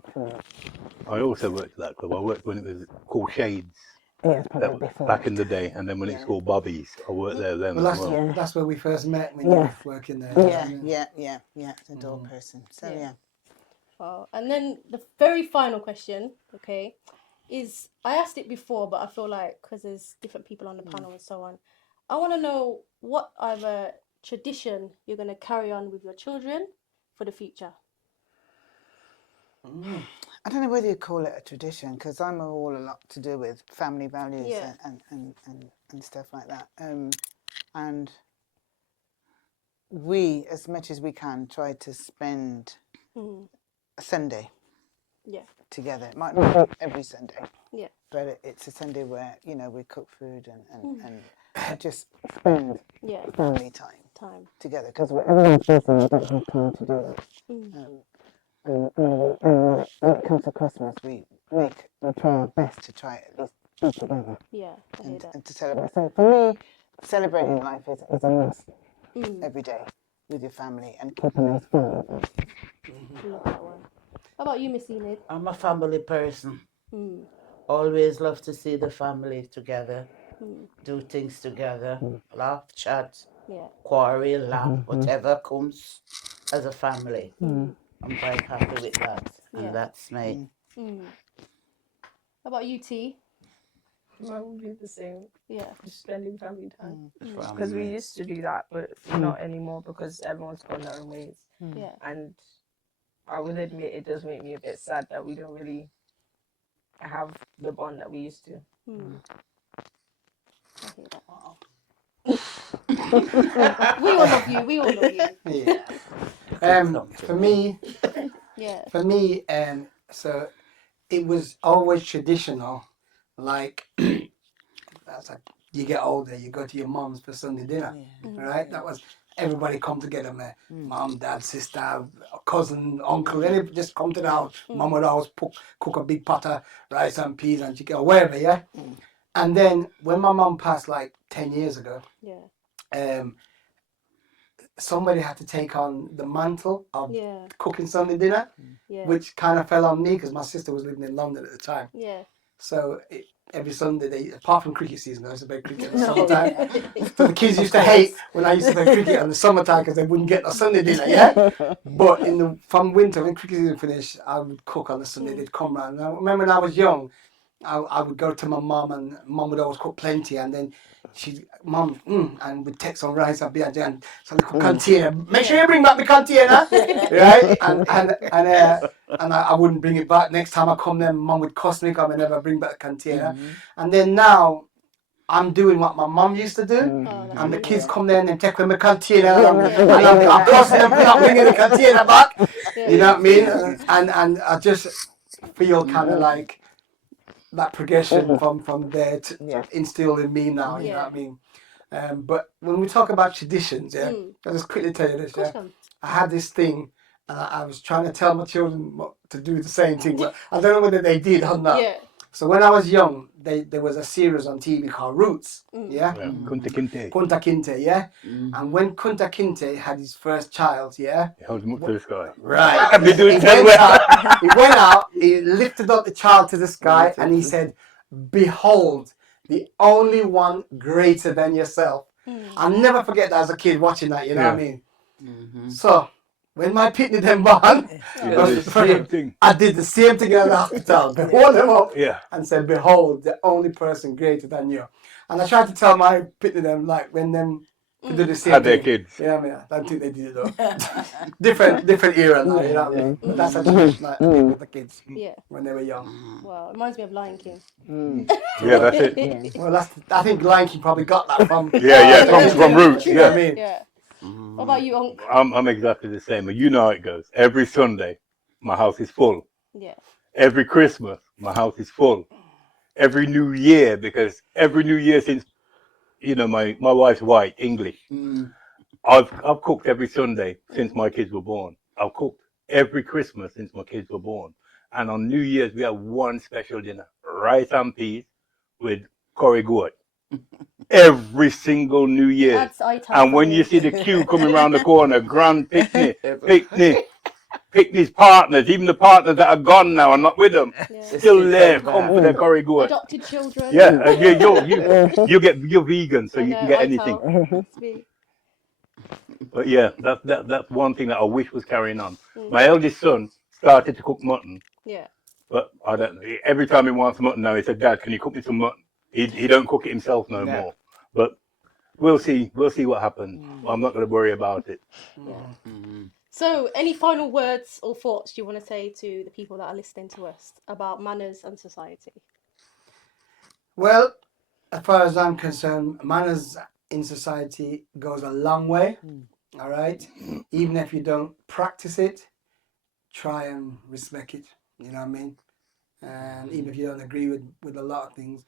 I also worked at that club. I worked when it was called Shades. Yeah, it's probably before. Back in the day, and then when it's called Bobby's, I worked there then as well. That's where we first met when you were working there. Yeah, the door person. So yeah. Wow. And then the very final question, okay, is I asked it before, but I feel like because there's different people on the panel and so on, I want to know what other tradition you're going to carry on with your children for the future. I don't know whether you call it a tradition, because I'm all a lot to do with family values and stuff like that. And we, as much as we can, try to spend a Sunday together. It might not be every Sunday, but it's a Sunday where, you know, we cook food and just spend family time together. Because everyone's busy, I don't have time to do that. And when it comes to Christmas, we try our best to try at least be together. Yeah, I hear that. And to celebrate. So for me, celebrating life is a must every day with your family and keeping those family. Love that one. How about you, Miss Enid? I'm a family person. Always love to see the family together. do things together, laugh, chat, Yeah. quarrel, laugh, whatever comes as a family. Mm. I'm quite happy with that, Yeah. and that's me. Mm. How about you, T? Mine would be the same. Yeah. Just spending family time. From Because we me. used to do that, but not anymore because everyone's gone their own ways. Yeah. And I will admit it does make me a bit sad that we don't really have the bond that we used to. Mm. I hear that. We all love you. We all love you. Yeah. For me, Yeah. so it was always traditional. Like, as you get older, you go to your mom's for Sunday dinner, right? That was everybody come together, man. Mom, dad, sister, cousin, uncle, any just come to the house. Mom would always cook a big pot of rice and peas and chicken or whatever, yeah. And then when my mom passed like 10 years ago, somebody had to take on the mantle of cooking Sunday dinner, which kind of fell on me because my sister was living in London at the time. Yeah. So every Sunday, apart from cricket season, I used to play cricket in the summertime. So the kids used to hate when I used to play cricket in the summertime because they wouldn't get a Sunday dinner, yeah? But from winter, when cricket season finished, I would cook on the Sunday. They'd come round. I remember when I was young, I would go to my mum, and mum would always cook plenty, and then mum, and we'd take some rice and beer and some container. Make sure you bring back the container, right? And I wouldn't bring it back. Next time I come, then mum would cuss me because I never bring back the container. And then now I'm doing what my mum used to do, and the kids come there and they take away my container, and I'm cussing them for not bringing the container back. You know what I mean? And I just feel kind of like that progression from there to instilled in me now. You know what I mean? But when we talk about traditions, I'll just quickly tell you this. I had this thing, and I was trying to tell my children to do the same thing, but I don't know whether they did or not. So when I was young, there was a series on TV called Roots. Kunta Kinte. Kunta Kinte, and when Kunta Kinte had his first child, He held him up to the sky. right, I've been doing he went out, he lifted up the child to the sky, and he said, "Behold, the only one greater than yourself." I'll never forget that as a kid watching that, you know what I mean? So, when my pitney them born, I did the same thing at the hospital. Hold them up and said, "Behold, the only person greater than you." And I tried to tell my pitney them, like, when them to do the same Had thing. their kids. Yeah, I mean, I don't think they did it though. different era now, you know what I mean? But that's a tradition I did with the kids when they were young. Well, it reminds me of Lion King. Yeah, that's it. Well, I think Lion King probably got that from from Roots. You know what I mean? Yeah. What about you, Unc? I'm exactly the same. You know how it goes. Every Sunday, my house is full. Yeah. Every Christmas, my house is full. Every New Year, because every New Year since, my wife's white, English. I've cooked every Sunday since my kids were born. I've cooked every Christmas since my kids were born. And on New Year's, we have one special dinner, rice and peas with curry goat. Every single New Year. And when you see the queue coming around the corner, grand picnic partners, even the partners that are gone now and not with them, still there, come for their curry goat. Adopted children. Yeah, you're vegan, so you can get anything. But yeah, that's one thing that I wish was carrying on. My eldest son started to cook mutton. Yeah. But I don't know. Every time he wants mutton now, he said, "Dad, can you cook me some mutton?" He don't cook it himself no more. But we'll see what happens. I'm not going to worry about it. So, any final words or thoughts you want to say to the people that are listening to us about manners and society? Well, as far as I'm concerned, manners in society goes a long way. All right? Even if you don't practice it, try and respect it. You know what I mean? And even if you don't agree with a lot of things,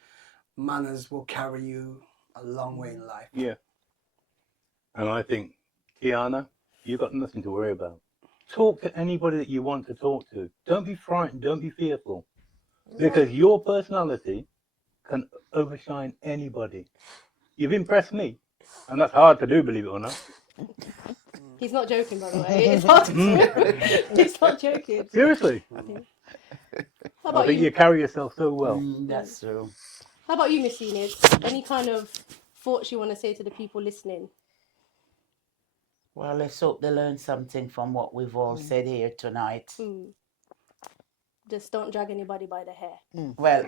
manners will carry you a long way in life. Yeah. And I think, Kiana, you've got nothing to worry about. Talk to anybody that you want to talk to. Don't be frightened. Don't be fearful. Because your personality can overshine anybody. You've impressed me. And that's hard to do, believe it or not. He's not joking, by the way. It's hard to do. He's not joking. Seriously. How about I think you carry yourself so well. That's true. How about you, Miss Enid? Any kind of thoughts you want to say to the people listening? Well, let's hope they learn something from what we've all said here tonight. Just don't drag anybody by the hair. Well,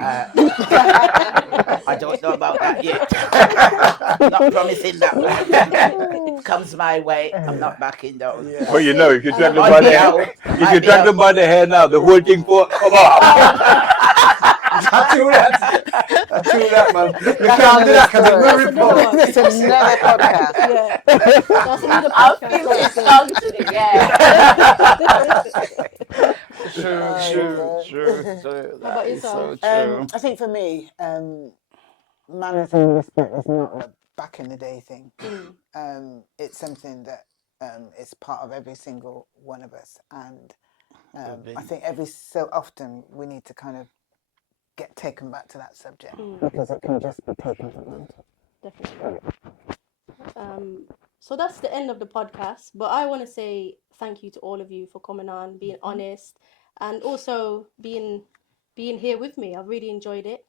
I don't know about that yet. Not promising that one. It comes my way, I'm not backing down. But you know, if you drag them Might by be the hair, out, if might you be drag out. them by the hair now, the whole thing for come on. I do that, man. You can't do that because it will That's another report. one. It's another podcast. Yeah, that's another I'll podcast. feel Go on, this Sid. song to the True. How about yourself? I think for me, manners and respect is not a back in the day thing. It's something that is part of every single one of us, and I think every so often we need to kind of get taken back to that subject because it can just be taken for granted. Definitely. So that's the end of the podcast. But I want to say thank you to all of you for coming on, being honest, and also being here with me. I've really enjoyed it,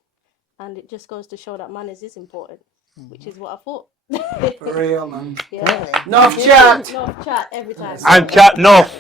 and it just goes to show that manners is important, which is what I thought. For real, man. Yeah. Enough chat. Enough chat every time. And Chat Nuff.